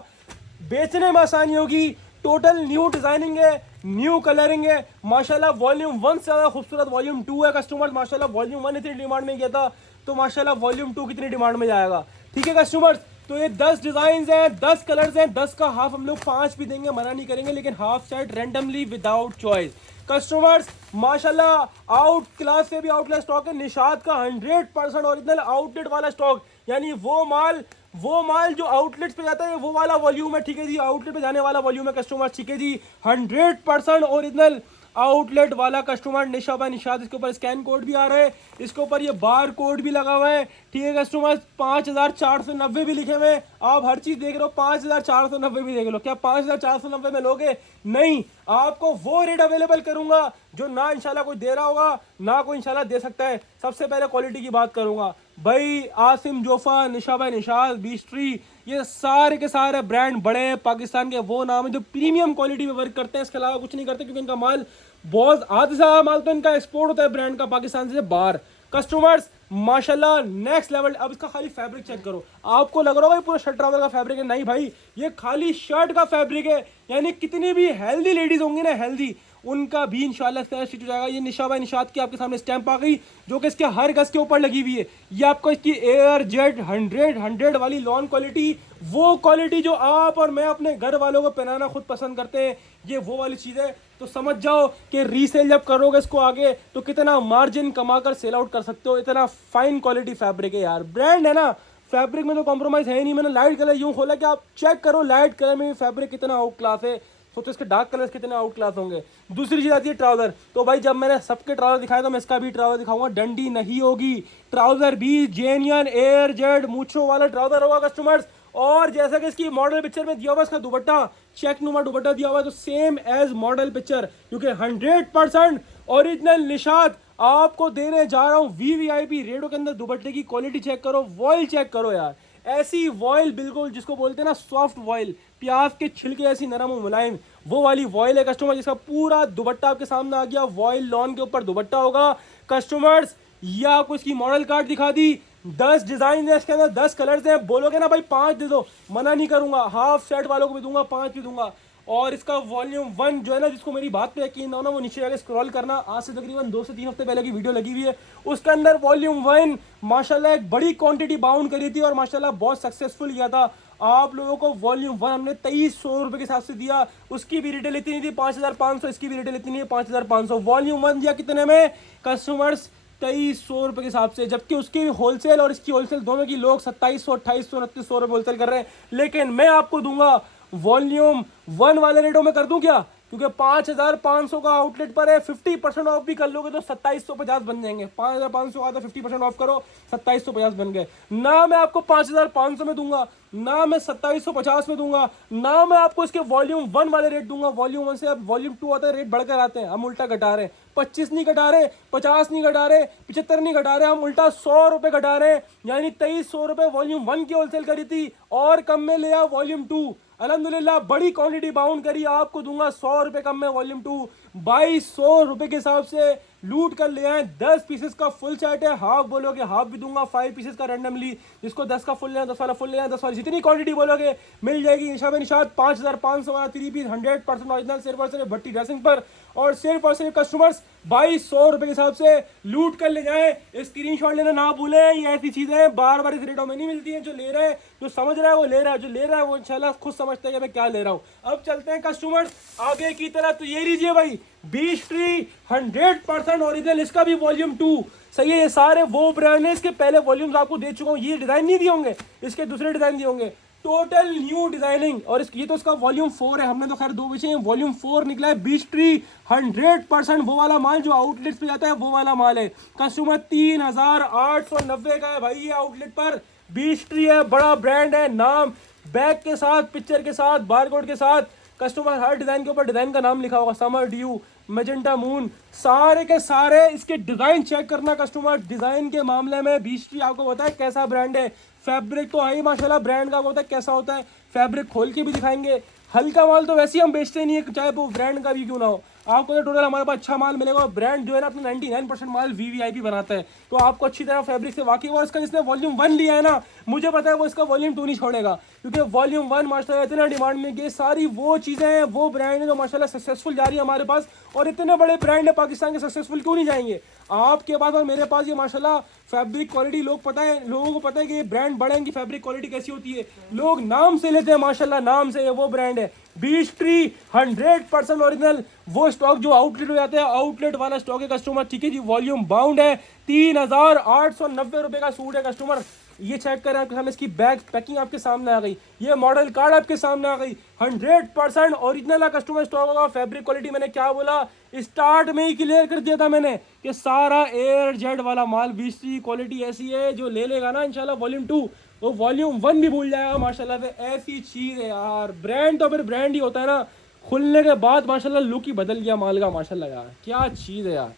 बेचने में आसानी होगी। टोटल न्यू डिजाइनिंग है, न्यू कलरिंग है माशाल्लाह। वॉल्यूम 1 से ज़्यादा खूबसूरत वॉल्यूम 2 है कस्टमर माशाल्लाह। वॉल्यूम 1 इतनी डिमांड में गया था, तो माशाल्लाह वॉल्यूम 2 कितनी डिमांड में जाएगा। ठीक है कस्टमर्स, तो ये 10 डिजाइन हैं, 10 कलर्स हैं, 10 का हाफ हम लोग 5 भी देंगे, मना नहीं करेंगे, लेकिन half set randomly without choice. Customers माशाल्लाह आउट क्लास से भी आउटलेट स्टॉक है निशात का, 100% ओरिजिनल आउटलेट वाला स्टॉक, यानी वो माल जो आउटलेट्स पे जाता है वो वाला वॉल्यूम है। ठीक है जी, आउटलेट पे जाने वाला वॉल्यूम है कस्टमर। ठीक है जी, 100% ओरिजिनल आउटलेट वाला कस्टमर निशा बाय निशाद, इसके ऊपर स्कैन कोड भी आ रहा है, इसके ऊपर ये बार कोड भी लगा हुआ है, ठीक है कस्टमर। 5490 भी लिखे हुए हैं, आप हर चीज देख रहे हो, 5490 भी देख लो। क्या 5490 में लोगे? नहीं, आपको वो रेट अवेलेबल करूंगा जो ना इंशाल्लाह कोई दे रहा होगा, ना कोई इंशाल्लाह दे सकता है। सबसे पहले क्वालिटी की बात करूंगा भाई, आसिम जोफा, निशा बाय निशाद, बीच ट्री, ये सारे के सारे ब्रांड बड़े हैं पाकिस्तान के, वो नाम है जो प्रीमियम क्वालिटी में वर्क करते हैं, इसके अलावा कुछ नहीं करते, क्योंकि इनका माल बहुत आधे से ज्यादा माल तो इनका एक्सपोर्ट होता है ब्रांड का पाकिस्तान से बाहर। कस्टमर्स माशाल्लाह नेक्स्ट लेवल। अब इसका खाली फैब्रिक चेक करो, आपको लग रहा होगा पूरा शर्ट ट्राउजर का फैब्रिक है, नहीं भाई, ये खाली शर्ट का फैब्रिक है। यानी कितनी भी हेल्दी लेडीज होंगी ना, हेल्दी, उनका भी इंशाल्लाह स्टिच हो जाएगा। ये निशा बाय निशाद की आपके सामने स्टैंप आ गई, जो कि इसके हर गज के ऊपर लगी हुई है। ये आपको इसकी एयर जेट 100 वाली लॉन क्वालिटी, वो क्वालिटी जो आप और मैं अपने घर वालों को पहनाना खुद पसंद करते हैं, ये वो वाली चीज़ है। तो समझ जाओ कि रीसेल जब करोगे इसको आगे, तो कितना मार्जिन कमाकर सेल आउट कर सकते हो। इतना फाइन क्वालिटी फैब्रिक है यार, ब्रांड है ना, फैब्रिक में तो कॉम्प्रोमाइज़ है ही नहीं। मैंने लाइट कलर यूँ खोला कि आप चेक करो लाइट कलर में फैब्रिक कितना आउट क्लास है, सोचो इसके डार्क कलर्स कितने आउट क्लास होंगे। दूसरी चीज़ आती है ट्राउजर। तो भाई जब मैंने सबके ट्राउजर दिखाया तो मैं इसका भी ट्राउजर दिखाऊंगा, डंडी नहीं होगी, ट्राउजर भी जेनियन एयर जेड मूछों वाला ट्राउजर होगा कस्टमर्स। और जैसा कि इसकी मॉडल पिक्चर में दिया हुआ इसका दुपट्टा, चेक नुमा दुपट्टा दिया हुआ है, तो सेम एज मॉडल पिक्चर, क्योंकि 100% ओरिजिनल निशाद आपको देने जा रहा हूँ। वीवीआईपी रेटों के अंदर दुपट्टे की क्वालिटी चेक करो, वॉयल चेक करो यार, ऐसी वॉयल बिल्कुल जिसको बोलते हैं ना सॉफ्ट वॉयल, प्याज के छिलके ऐसी नरम और मुलायम, वो वाली वॉयल है कस्टमर, जिसका पूरा दुपट्टा आपके सामने आ गया। वॉयल लॉन के ऊपर दुपट्टा होगा कस्टमर्स। ये आपको इसकी मॉडल कार्ड दिखा दी, 10 डिजाइन है इसके अंदर, 10 कलर्स हैं। बोलोगे ना भाई 5 दे दो, मना नहीं करूंगा, हाफ सेट वालों को भी दूंगा, 5 भी दूंगा। और इसका वॉल्यूम 1 जो है ना, जिसको मेरी बात पे यकीन ना हो ना, वो नीचे जाके स्क्रॉल करना, आज से तकरीबन 2 से 3 हफ्ते पहले की वीडियो लगी हुई है, उसके अंदर वॉल्यूम 1 माशाल्लाह एक बड़ी क्वांटिटी बाउंड करी थी और माशाल्लाह बहुत सक्सेसफुल किया था। आप लोगों को वॉल्यूम 1 हमने 2300 रुपये के हिसाब से दिया, उसकी भी रिटेल इतनी थी 5500, इसकी भी रिटेल इतनी है 5500। वॉल्यूम 1 दिया कितने में कस्टमर्स? 2300 रुपये के हिसाब से, जबकि उसकी होलसेल और इसकी होलसेल दोनों की लोग 2700, 2800, 2900 रुपये होलसेल कर रहे हैं। लेकिन मैं आपको दूंगा वॉल्यूम 1 वाले रेटों में कर दूं क्या? क्योंकि 5500 का आउटलेट पर है, 50% ऑफ भी कर लोगे तो 2750 बन जाएंगे। 5500 का तो 50% ऑफ करो, 2750 बन गए। ना मैं आपको 5500 में दूंगा, ना मैं 2750 में दूंगा, ना मैं आपको इसके वॉल्यूम 1 वाले रेट दूंगा। वॉल्यूम 1 से अब वॉल्यूम 2 आता है, रेट बढ़कर आते हैं, हम उल्टा घटा रहे हैं। 25 नहीं घटा रहे, 50 नहीं घटा रहे, 75 नहीं घटा रहे, हम उल्टा 100 रुपये घटा रहे हैं। यानी 2300 रुपये वॉल्यूम 1 की होलसेल करी थी और कम में लिया वॉल्यूम 2। अल्हम्दुलिल्लाह बड़ी क्वांटिटी बाउंड करी, आपको दूंगा 100 रुपये कम में वॉल्यूम 2। 2200 रुपये के हिसाब से लूट कर ले आए। 10 पीसेस का फुल सेट है, हाफ बोलोगे हाफ भी दूंगा, 5 पीसेस का रैंडमली, जिसको 10 का फुल लेना 10 वाला फुल लेना, 10 वाली जितनी क्वांटिटी बोलोगे मिल जाएगी। निशा बाय निशाद 5500 वाला 3 पीस 100% ऑरिजिनल, सिर्फ और सिर्फ भट्टी ड्रेसिंग पर, और सिर्फ और सिर्फ कस्टमर्स 2200 रुपये के हिसाब से लूट कर ले जाए। स्क्रीनशॉट लेना ना भूलें, ये ऐसी चीज़ें बार बार इस रेटों में नहीं मिलती हैं। जो ले रहा है, जो समझ रहा है वो ले रहा है, जो ले रहा है वो इंशाल्लाह खुद समझता है कि मैं क्या ले रहा हूँ। अब चलते हैं कस्टमर्स आगे की तरफ। तो ये लीजिए भाई, बीच ट्री 100% ओरिजिनल, इसका भी वॉल्यूम 2 सही है। ये सारे वो ब्रांड है, इसके पहले वॉल्यूम्स आपको दे चुका हूँ, ये डिजाइन नहीं दिए होंगे, इसके दूसरे डिजाइन दिए होंगे, टोटल न्यू डिजाइनिंग। और ये तो इसका वॉल्यूम 4 है, हमने तो खैर 2 बेचे हैं, वॉल्यूम 4 निकला है। बीच ट्री 100% वो वाला माल जो आउटलेट्स पे जाता है, वो वाला माल है। कस्टमर 3890 का है भाई ये आउटलेट पर। बीच ट्री है, बड़ा ब्रांड है, नाम बैग के साथ, पिक्चर के साथ, बारकोड के साथ। कस्टमर हर डिजाइन के ऊपर डिजाइन का नाम लिखा होगा, समर ड्यू, मैजेंटा मून, सारे के सारे इसके डिजाइन चेक करना कस्टमर। डिजाइन के मामले में बीच ट्री आपको पता है कैसा ब्रांड है। फैब्रिक तो है ही माशाल्लाह, ब्रांड का होता है कैसा होता है, फैब्रिक खोल के भी दिखाएंगे। हल्का माल तो वैसे ही हम बेचते नहीं है, चाहे वो ब्रांड का भी क्यों ना हो। आपको तो टोटल हमारे पास अच्छा माल मिलेगा। ब्रांड जो है ना अपना 99% माल वीवीआईपी बनाता है, तो आपको अच्छी तरह फैब्रिक से वाकिफ। और इसका जिसने वॉल्यूम 1 लिया है ना, मुझे पता है वो इसका वॉल्यूम 2 नहीं छोड़ेगा, क्योंकि वॉल्यूम 1 माशाल्लाह इतना डिमांड में कि सारी वो चीज़ें हैं, वो ब्रांड है जो माशाल्लाह सक्सेसफुल जा रही है हमारे पास। और इतने बड़े ब्रांड है पाकिस्तान के, सक्सेसफुल क्यों नहीं जाएंगे आपके पास और मेरे पास। ये माशाल्लाह फैब्रिक क्वालिटी लोग पता है, लोगों को पता है कि ये ब्रांड बड़े हैं कि फैब्रिक क्वालिटी कैसी होती है, लोग नाम से लेते हैं माशाल्लाह, नाम से ये वो ब्रांड है। बीच ट्री 100% ओरिजिनल, वो स्टॉक जो आउटलेट हो जाता है, आउटलेट वाला स्टॉक है कस्टमर, ठीक है जी। वॉल्यूम बाउंड है, 3890 रुपये का सूट है कस्टमर। ये चेक करें आपके सामने, इसकी बैग पैकिंग आपके सामने आ गई, ये मॉडल कार्ड आपके सामने आ गई, 100% ओरिजिनल कस्टमर स्टॉक होगा। फैब्रिक क्वालिटी मैंने क्या बोला, स्टार्ट में ही क्लियर कर दिया था मैंने कि सारा एयर जेड वाला माल, बीस क्वालिटी ऐसी है जो ले लेगा ना इंशाल्लाह वॉल्यूम 2 वो वॉल्यूम 1 भी भूल जाएगा माशाल्लाह से। ऐसी चीज़ है यार, ब्रांड तो फिर ब्रांड ही होता है ना, खुलने के बाद माशाल्लाह लुक ही बदल गया माल का माशाल्लाह। यार क्या चीज़ है यार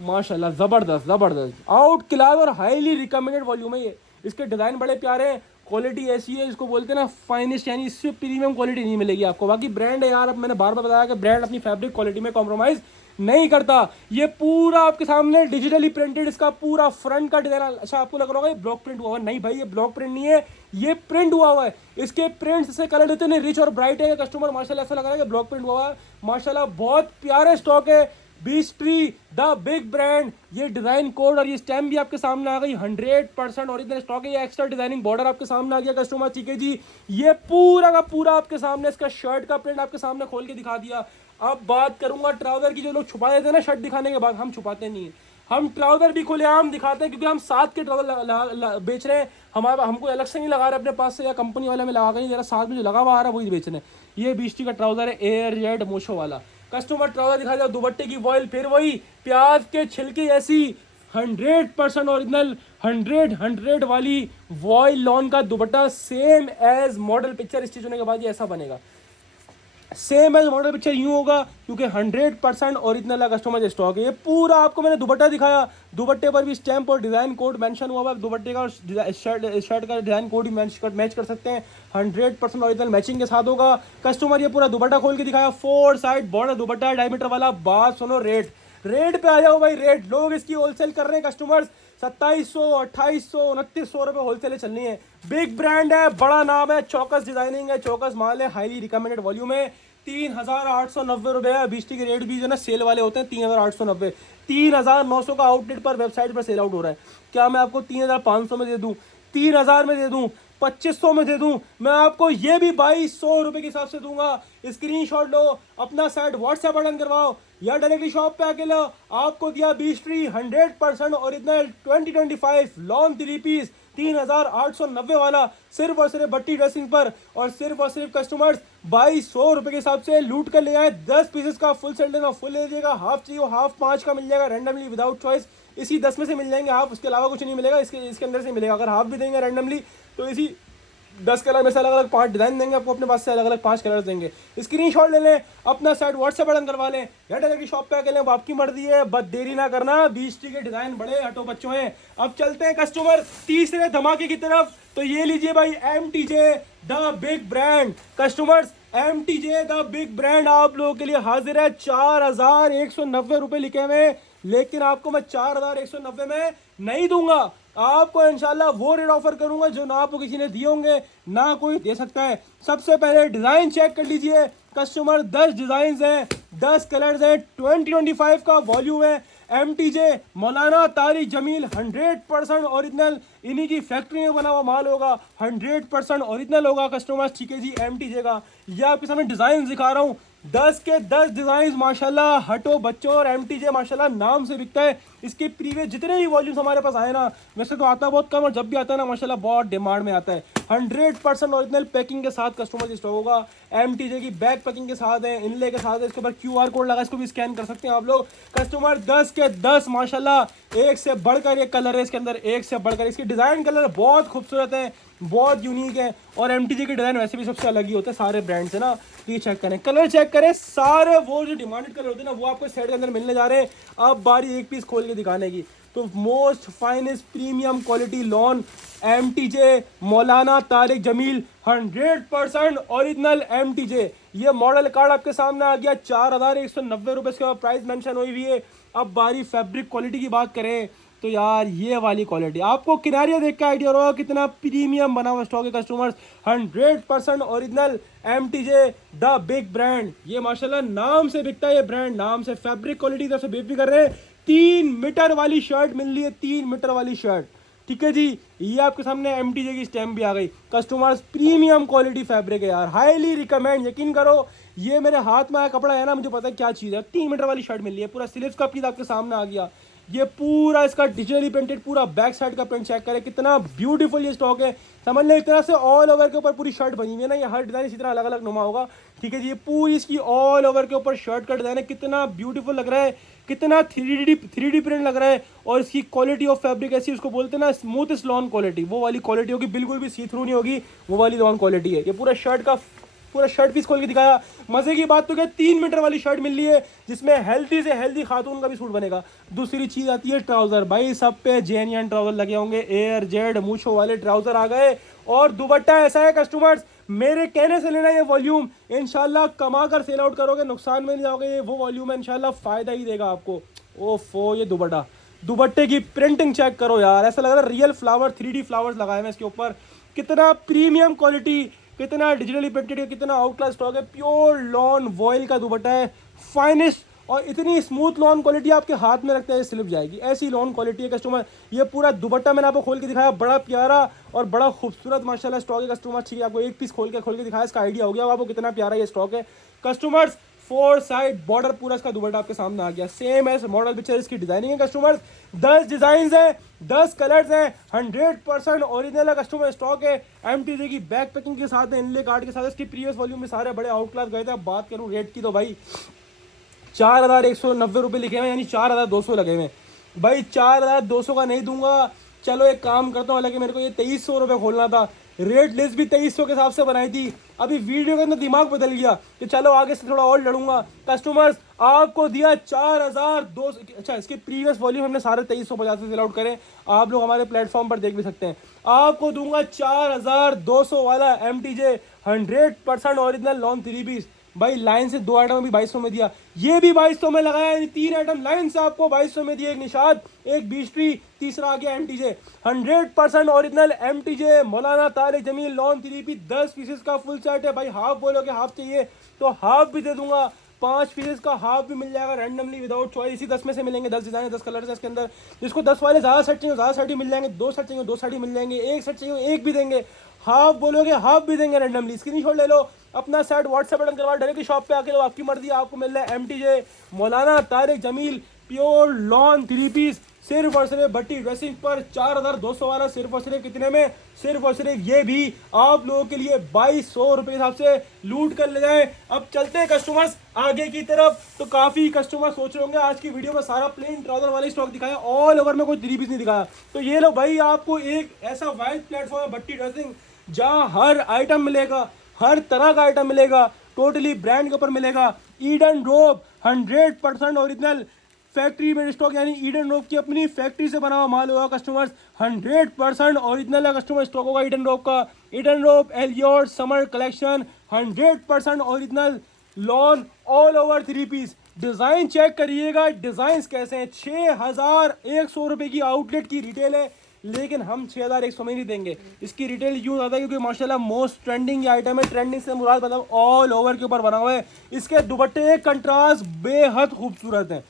माशाल्लाह, ज़बरदस्त ज़बरदस्त आउट क्लास और हाईली रिकमेंडेड वॉल्यूम है ये। इसके डिज़ाइन बड़े प्यारे हैं, क्वालिटी ऐसी है इसको बोलते हैं ना फाइनेस्ट, यानी इससे प्रीमियम क्वालिटी नहीं मिलेगी आपको। बाकी ब्रांड है यार, अब मैंने बार बार बताया कि ब्रांड अपनी फैब्रिक क्वालिटी में कॉम्प्रोमाइज़ नहीं करता। ये पूरा आपके सामने डिजिटली प्रिंटेड, इसका पूरा फ्रंट का डिजाइन। अच्छा आपको लग रहा होगा ये ब्लॉक प्रिंट हुआ हुआ, नहीं भाई ये ब्लॉक प्रिंट नहीं है, ये प्रिंट हुआ हुआ है। इसके प्रिंट्स से कलर इतने रिच और ब्राइट है, कस्टमर माशाल्लाह ऐसा लग रहा है कि ब्लॉक प्रिंट हुआ है माशाल्लाह। बहुत प्यारे स्टॉक है। बीस्ट्री द बिग ब्रांड, ये डिजाइन कोड और ये स्टैम्प भी आपके सामने आ गई। 100% ओरिजिनल स्टॉक है। ये एक्स्ट्रा डिजाइनिंग बॉर्डर आपके सामने आ गया कस्टमर, ठीक है जी। ये पूरा का पूरा आपके सामने, इसका शर्ट का प्रिंट आपके सामने खोल के दिखा दिया। अब बात करूंगा ट्राउजर की, जो लोग छुपा देते हैं ना शर्ट दिखाने के बाद, हम छुपाते नहीं है, हम ट्राउजर भी खुलेआम दिखाते हैं, क्योंकि हम साथ के ट्राउजर बेच रहे हैं। हमारा हमको अलग से नहीं लगा रहे अपने पास से, या कंपनी वाले में लगा के नहीं, जरा साथ में जो लगा हुआ आ रहा है वही बेच रहे हैं। ये बीस्टी का ट्राउजर है, एयर जेड मोशो वाला। कस्टमर ट्राउजर दिखा दिया, दुपट्टे की वॉइल फिर वही प्याज के छिलके ऐसी 100% ओरिजिनल 100 वाली वॉइल लॉन का dupatta, same as model picture stitch होने के बाद ये ऐसा बनेगा। सेम एज मॉडल पिक्चर यूं होगा, क्योंकि 100% ओरिजिनल कस्टमर स्टॉक है। ये पूरा आपको मैंने दुपट्टा दिखाया, दुपट्टे पर भी स्टैम्प और डिज़ाइन कोड मेंशन हुआ है। दुपट्टे का और शर्ट का डिज़ाइन कोड भी मैच कर सकते हैं। 100% ओरिजिनल मैचिंग के साथ होगा। कस्टमर ये पूरा दुपट्टा खोल के दिखाया, 4 साइड बॉर्डर दुपट्टा डायमीटर वाला। बात सुनो रेट पे आ जाओ भाई। रेट लोग इसकी होलसेल कर रहे हैं कस्टमर्स, 2700, 2800, 2900 रुपये होलसेल चलनी है। बिग ब्रांड है, बड़ा नाम है, चौकस डिजाइनिंग है, चौकस माल है, हाईली रिकमेंडेड वॉल्यूम है। 3890 रुपये है। बीस्टी के रेट भी जो ना सेल वाले होते हैं 3890, 3900 का आउटलेट पर वेबसाइट पर सेल आउट हो रहा है। क्या मैं आपको 3500 में दे दूँ, 3000 में दे दूँ, 2500 में दे दूं? मैं आपको ये भी 2200 रुपये के हिसाब से दूंगा। स्क्रीनशॉट लो, अपना साइट व्हाट्सएप बटन करवाओ या डायरेक्टली शॉप पे आके लो। आपको दिया बीस्ट्री 100% ओरिजिनल 2025 लॉन 3 पीस 3890 वाला, सिर्फ और सिर्फ भट्टी ड्रेसिंग पर। और सिर्फ कस्टमर्स 2200 रुपये के हिसाब से लूट कर ले आए। 10 पीसेस का फुल सेट लेना, फुल ले लीजिएगा। हाफ चाहिए हाफ 5 का मिल जाएगा रैंडमली विदाउट चॉइस। इसी 10 में से मिल जाएंगे हाफ, उसके अलावा कुछ नहीं मिलेगा। इसके अंदर से मिलेगा। अगर हाफ भी देंगे रैंडमली तो इसी 10 कलर में से अलग अलग 5 डिजाइन देंगे आपको, अपने पास से अलग अलग 5 कलर देंगे। स्क्रीनशॉट ले लें, अपना साइट व्हाट्सएप बटन करवा लें या डायरेक्टली शॉप पे आके लें, वो आपकी मर्जी है। बस देरी ना करना, बीस्टी के डिजाइन बड़े हटो बच्चों हैं। अब चलते हैं कस्टमर तीसरे धमाके की तरफ। तो ये लीजिए भाई MTJ the big brand. Customers MTJ the big brand आप लोगों के लिए हाजिर है। 4190 रुपये लिखे हुए, लेकिन आपको मैं 4190 में नहीं दूंगा। आपको इंशाल्लाह वो रेट ऑफर करूंगा जो ना आपको किसी ने दिए होंगे, ना कोई दे सकता है। सबसे पहले डिजाइन चेक कर लीजिए कस्टमर, 10 डिजाइन हैं, 10 कलर्स हैं, 2025 का वॉल्यूम है। MTJ मौलाना तारिक जमील 100% ओरिजिनल, इन्हीं की फैक्ट्री में बना हुआ माल होगा, 100% ओरिजिनल होगा कस्टमर्स, ठीक है जी। MTJ का ये आपके सामने डिजाइन दिखा रहा हूँ, 10 के 10 डिजाइन माशाल्लाह हटो बच्चों। और MTJ माशाल्लाह नाम से बिकता है। इसके प्रीवियस जितने भी वॉल्यूम्स हमारे पास आए ना, वैसे तो आता बहुत कम और जब भी आता है ना माशाल्लाह बहुत डिमांड में आता है। 100% ओरिजिनल पैकिंग के साथ कस्टमर स्टॉक होगा। MTJ की बैक पैकिंग के साथ है, इनले के साथ है। इसके ऊपर QR कोड लगा, इसको भी स्कैन कर सकते हैं आप लोग। कस्टमर 10 के 10 माशाल्लाह एक से बढ़कर एक कलर है इसके अंदर, एक से बढ़कर। इसके डिज़ाइन कलर बहुत खूबसूरत है, बहुत यूनिक है। और MTJ के डिज़ाइन वैसे भी सबसे अलग ही होते हैं सारे ब्रांड से ना। ये चेक करें, कलर चेक करें, सारे वो जो डिमांडेड कलर होते हैं ना वो आपको सेट के अंदर मिलने जा रहे हैं। अब बारी एक पीस खोल के दिखाने की। तो most finest premium quality lawn MTJ Maulana Tariq Jameel 100% original MTJ। ये मॉडल कार्ड आपके सामने आ गया, 4190 रुपये इसके प्राइस मेंशन हुई हुई है। अब बारी फैब्रिक क्वालिटी की बात करें तो यार ये वाली क्वालिटी आपको किनारिया देख के आइडिया होगा कितना प्रीमियम बना हुआ स्टॉक है customers. 100% original MTJ the big brand, ये माशाल्लाह नाम से बिकता है। ये ब्रांड नाम से, फैब्रिक क्वालिटी की तरफ से बेफिक्र कर रहे हैं। 3 मीटर वाली शर्ट मिल रही है, 3 मीटर वाली शर्ट, ठीक है जी। ये आपके सामने MTJ की स्टैम्प भी आ गई। कस्टमर्स प्रीमियम क्वालिटी फैब्रिक है यार, हाईली रिकमेंड। यकीन करो ये मेरे हाथ में आया कपड़ा है ना, मुझे पता है क्या चीज़ है। 3 मीटर वाली शर्ट मिल रही है, पूरा स्लीव्स का पीस आपके सामने आ गया। ये पूरा इसका डिजिटली प्रिंटेड पूरा बैक साइड का प्रिंट चेक करें, कितना ब्यूटीफुल ये स्टॉक है। समझ लें एक तरह से ऑल ओवर के ऊपर पूरी शर्ट बनी हुई है ना, ये हर डिज़ाइन इसी तरह अलग अलग नुमा होगा, ठीक है जी। ये पूरी इसकी ऑल ओवर के ऊपर शर्ट का डिज़ाइन है, कितना ब्यूटीफुल लग रहा है, कितना थ्री डी प्रिंट लग रहा है। और इसकी क्वालिटी ऑफ फैब्रिक ऐसी उसको बोलते हैं ना स्मूथ लॉन क्वालिटी, वो वाली क्वालिटी होगी, बिल्कुल भी सी थ्रू नहीं होगी, वो वाली लॉन क्वालिटी है। ये पूरा शर्ट पीस खोल के दिखाया। मजे की बात तो क्या 3 मीटर वाली शर्ट मिल रही है जिसमें हेल्दी से हेल्दी खातून का भी सूट बनेगा। दूसरी चीज आती है ट्राउजर, भाई सब पे जेनियन ट्राउजर लगे होंगे, एयर जेड मूछो वाले ट्राउजर आ गए। और दुपट्टा ऐसा है कस्टमर्स, मेरे कहने से लेना ये वॉल्यूम, इंशाल्लाह कमा कर सेल आउट करोगे, नुकसान में नहीं जाओगे। ये वो वॉल्यूम है इंशाल्लाह फायदा ही देगा आपको। ओफो ये दुपट्टे की प्रिंटिंग चेक करो यार, ऐसा लग रहा है रियल फ्लावर 3D फ्लावर्स लगाए हैं इसके ऊपर। कितना प्रीमियम क्वालिटी, कितना डिजिटली प्रिंटेड है, कितना आउट क्लास स्टॉक है। प्योर लॉन वॉयल का दुपट्टा है, फाइनेस्ट, और इतनी स्मूथ लॉन क्वालिटी आपके हाथ में रखते हैं स्लिप जाएगी, ऐसी लॉन क्वालिटी है कस्टमर। ये पूरा दुपट्टा मैंने आपको खोल के दिखाया, बड़ा प्यारा और बड़ा खूबसूरत माशाल्लाह स्टॉक है कस्टमर। ठीक है, आपको एक पीस खोल के दिखाया, इसका आइडिया हो गया आपको कितना प्यारा ये स्टॉक है कस्टमर्स। 4 साइड बॉर्डर पूरा इसका दुपट्टा आपके सामने आ गया, सेम एज मॉडल पिक्चर इसकी डिजाइनिंग है कस्टमर्स। 10 डिजाइन है, 10 कलर्स हैं, 100% ओरिजिनल है कस्टमर स्टॉक है। MTJ की बैक पैकिंग के साथ है, इनले कार्ड के साथ। इसकी प्रीवियस वॉल्यूम में सारे बड़े आउट क्लास गए थे। अब बात करूँ रेट की तो भाई 4190 रुपये लिखे हुए, यानी 4200 लगे हुए भाई। 4200 का नहीं दूंगा। चलो एक काम करता हूँ, हालांकि मेरे को ये 2300 रुपये खोलना था, रेट लिस्ट भी 2300 के हिसाब से बनाई थी। अभी वीडियो के अंदर दिमाग बदल गया कि चलो आगे से थोड़ा और लड़ूंगा। कस्टमर्स आपको दिया 4200। अच्छा, इसके प्रीवियस वॉल्यूम हमने सारे 2350 से सेल आउट करें, आप लोग हमारे प्लेटफॉर्म पर देख भी सकते हैं। आपको दूंगा 4200 वाला MTJ 100% ओरिजिनल लॉन 3 पीस। भाई लाइन से 2 आइटम अभी 2200 में दिया, ये भी 2200 में लगाया, यानी 3 आइटम लाइन से आपको 2200 में दिए। एक निशाद, एक बीस्ट्री, तीसरा आ गया MTJ 100% original MTJ Maulana Tariq Jameel lawn 3 piece 10 pieces का फुल सेट है। भाई हाफ बोलोगे हाफ चाहिए तो हाफ भी दे दूंगा, 5 पीसेस का हाफ भी मिल जाएगा रैंडमली विदाउट चॉइस। इसी 10 में से मिलेंगे, 10 डिजाइन 10 कलर है इसके अंदर। जिसको 10 वाले ज़्यादा सेट चाहिए ज़्यादा सेट ही मिल जाएंगे, 2 सेट चाहिए 2 सेट ही मिल जाएंगे, 1 सेट चाहिए 1 भी देंगे, हाफ बोलोगे हाफ भी देंगे रैंडमली। स्क्रीनशॉट ले लो, अपना सेट व्हाट्सएप बटन करवा, डायरेक्टली शॉप पे आके लो, आपकी मर्जी, आपको मिल रहा है MTJ Maulana Tariq Jameel pure lawn 3 piece सिर्फ और सिर्फ भट्टी ड्रेसिंग पर 4200 वाला, सिर्फ और सिर्फ कितने में, सिर्फ और सिर्फ ये भी आप लोगों के लिए 2200 रुपये हिसाब से लूट कर ले जाए। अब चलते हैं कस्टमर्स आगे की तरफ। तो काफ़ी कस्टमर सोच रहे होंगे आज की वीडियो में सारा प्लेन ट्राउजर वाली स्टॉक दिखाया, ऑल ओवर में कोई 3 पीस नहीं दिखाया। तो ये लो भाई, आपको एक ऐसा वाइड प्लेटफॉर्म है भट्टी ड्रेसिंग, जहाँ हर आइटम मिलेगा, हर तरह का आइटम मिलेगा, टोटली ब्रांड के ऊपर मिलेगा। ईडन रोब 100% ओरिजिनल फैक्ट्री में स्टॉक, यानी ईडन रोब की अपनी फैक्ट्री से बना हुआ माल होगा कस्टमर्स। 100% ओरिजिनल है कस्टमर स्टॉक होगा ईडन रोब का। ईडन रोब एलियोर समर कलेक्शन 100% ओरिजिनल lawn all over 3 piece. Design check करिएगा, डिज़ाइन कैसे हैं। 6100 रुपये की आउटलेट की रिटेल है, लेकिन हम 6100 में नहीं देंगे। इसकी रिटेल यूँ ज़्यादा है क्योंकि माशाल्लाह मोस्ट ट्रेंडिंग ये आइटम है। ट्रेंडिंग से मुराद मतलब ऑल ओवर के ऊपर बना हुआ है। इसके दुपट्टे कंट्रास्ट बेहद खूबसूरत है,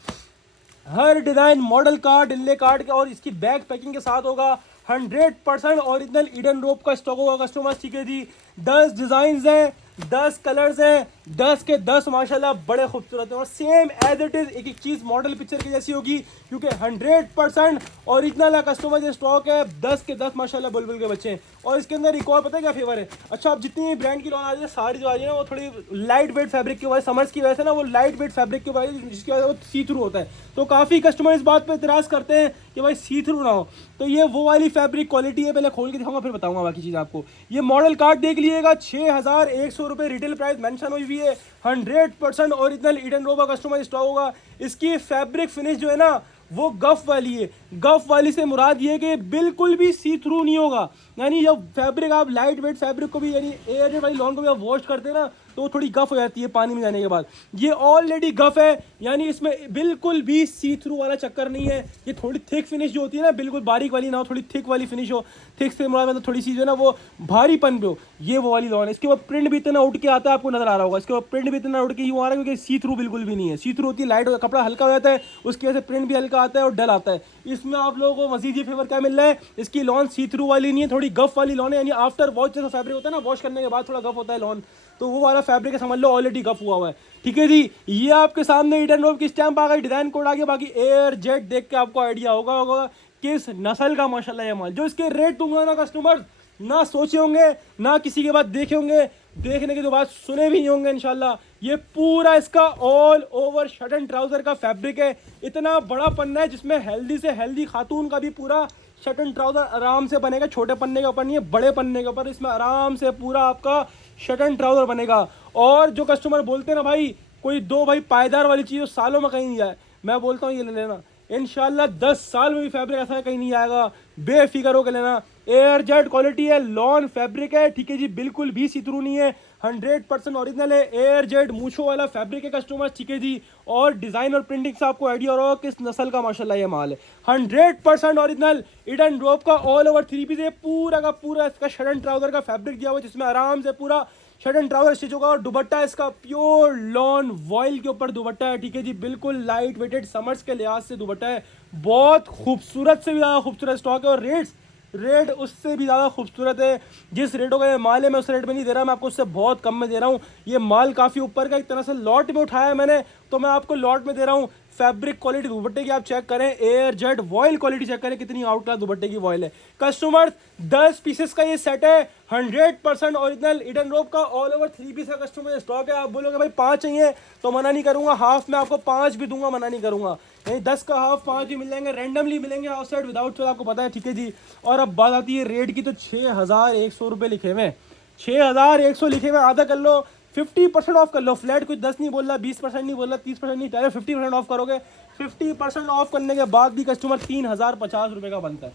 हर डिज़ाइन मॉडल कार्ड इनले कार्ड का, और इसकी बैक पैकिंग के साथ होगा। 100% ओरिजिनल ईडन रोब का स्टॉक होगा कस्टमर्स, ठीक है जी। 10 डिज़ाइंस हैं, 10 कलर्स हैं, 10 के 10 माशाल्लाह बड़े खूबसूरत हैं, और सेम एज इट इज़ एक एक चीज़ मॉडल पिक्चर की जैसी होगी, क्योंकि 100% ओरिजिनल है कस्टमर। ये स्टॉक है 10 के 10 माशाल्लाह बुलबुल के बच्चे हैं। और इसके अंदर एक और पता है क्या फेवर है, अच्छा अब जितनी ब्रांड की लॉन आ रही है सारी जो आ रही है ना वो थोड़ी लाइट वेट फैब्रिक की वजह, समर्स की वजह से ना वो लाइट वेट फैब्रिक की वजह, जिसकी वजह से वो सी थ्रू होता है। तो काफ़ी कस्टमर इस बात पर इतराज़ करते हैं कि भाई सी थ्रू ना हो, तो ये वो वाली फैब्रिक क्वालिटी है। पहले खोल के दिखाऊंगा फिर बताऊंगा बाकी चीज़ आपको। ये मॉडल कार्ड देख लीजिएगा, 6100 रुपये रिटेल प्राइस मेंशन हुई है। 100% ओरिजिनल ईडन रोब का कस्टमर स्टॉक होगा। इसकी फैब्रिक फिनिश जो है ना वो गफ वाली है। गफ वाली से मुराद ये कि बिल्कुल भी सी थ्रू नहीं होगा, यानी जब फैब्रिक आप लाइट वेट फैब्रिक को भी, यानी एयर वाली लॉन को भी आप वॉश करते हैं ना तो वो थोड़ी गफ हो जाती है पानी में जाने के बाद। ये ऑलरेडी गफ है, यानी इसमें बिल्कुल भी सी थ्रू वाला चक्कर नहीं है। ये थोड़ी थिक फिनिश जो होती है ना, बिल्कुल बारीक वाली ना हो, थोड़ी थिक वाली फिनिश हो। थिक से मुराद मतलब थोड़ी सी जो है ना वो भारीपन पे हो, ये वो वाली लॉन है। इसके ऊपर प्रिंट भी इतना उठ के आता है, आपको नजर आ रहा होगा। इसके ऊपर प्रिंट भी इतना उठ के यूँ आ रहा है क्योंकि सी थ्रू बिल्कुल भी नहीं है। सी थ्रू होती है लाइट, कपड़ा हल्का हो जाता है, उसकी वजह से प्रिंट भी हल्का आता है और डल आता है। इसमें आप लोगों को मजीद ये फेवर क्या मिल रहा है, इसकी लॉन सी थ्रू वाली नहीं है, थोड़ी गफ वाली लॉन है, यानी आफ्टर वॉश जैसा फैब्रिक होता है ना, वॉश करने के बाद थोड़ा गफ होता है लॉन, तो वो वाला फैब्रिक है, समझ लो ऑलरेडी गप हुआ है। ठीक है जी, ये आपके सामने ईडन रोब की स्टैंप आ गई, डिजाइन कोड आ गया। बाकी एयर जेट देख के आपको आइडिया होगा किस नस्ल का माशाल्लाह ये माल। जो इसके रेट दूंगा ना कस्टमर, ना सोचे होंगे, ना किसी के बाद देखे होंगे, देखने के तो बाद सुने भी नहीं होंगे इंशाल्लाह। ये पूरा इसका all over shirt and trouser का फैब्रिक है। इतना बड़ा पन्ना है जिसमें हेल्दी से हेल्दी खातून का भी पूरा शर्ट एंड ट्राउजर आराम से बनेगा। छोटे पन्ने के ऊपर नहीं है, बड़े पन्ने के ऊपर इसमें आराम से पूरा आपका शर्ट एंड ट्राउजर बनेगा। और जो कस्टमर बोलते हैं ना भाई कोई दो भाई पायदार वाली चीज़ सालों में कहीं नहीं जाए, मैं बोलता हूँ ये ले लेना इंशाल्लाह 10 साल में भी फैब्रिक ऐसा कहीं नहीं आएगा, बेफिक्र होकर लेना। एयर जेट क्वालिटी है, लॉन फैब्रिक है। ठीक है जी, बिल्कुल भी सी थ्रू नहीं है, 100% ओरिजिनल है। एयर जेट मूछो वाला फैब्रिक है कस्टमर। ठीक है जी, और डिजाइन और प्रिंटिंग से आपको आइडिया हो रहा होगा किस नस्ल का माशाल्लाह ये माल है। 100% ओरिजिनल ईडन रोब का ऑल ओवर 3 पीस है। पूरा का पूरा इसका शर्ट एंड ट्राउजर का फैब्रिक दिया हुआ है जिसमें आराम से पूरा शर्ट एंड ट्राउजर स्टिच होगा। और दुपट्टा इसका प्योर लॉन वॉइल के ऊपर दुपट्टा है। ठीक है जी, बिल्कुल लाइट वेटेड समर्स के लिहाज से दुपट्टा है। बहुत खूबसूरत से भी ज़्यादा खूबसूरत स्टॉक है। और रेट उससे भी ज़्यादा खूबसूरत है। जिस रेटों का ये माल है मैं उस रेट में नहीं दे रहा, मैं आपको उससे बहुत कम में दे रहा हूँ। ये माल काफ़ी ऊपर का, एक तरह से लॉट में उठाया है मैंने, तो मैं आपको लॉट में दे रहा हूँ। फैब्रिक क्वालिटी दुपट्टे की आप चेक करें, air jet voile quality check करें कितनी आउट क्लास दुपट्टे की वॉइल है। कस्टमर 10 पीसेस का ये सेट है, 100% ओरिजिनल ईडन रोब का ऑल ओवर 3 पीस का कस्टमर स्टॉक है। आप बोलोगे भाई 5 चाहिए तो मना नहीं करूंगा, हाफ में आपको 5 भी दूंगा, मना नहीं करूंगा। नहीं 10 का हाफ 5 भी मिल जाएंगे, रैंडमली मिलेंगे हाफ सेट विदाउट सेट, आपको पता है। ठीक है जी, और अब बात आती है रेट की, तो 6100 रुपये लिखे हुए, 6100 लिखे हुए, आधा कर लो, 50% ऑफ कर लो। फ्लैट कुछ 10 नहीं बोल रहा, 20% नहीं बोल रहा, 30% नहीं, डायरेक्ट 50% ऑफ करोगे। 50% ऑफ करने के बाद भी कस्टमर 3050 रुपये का बनता है,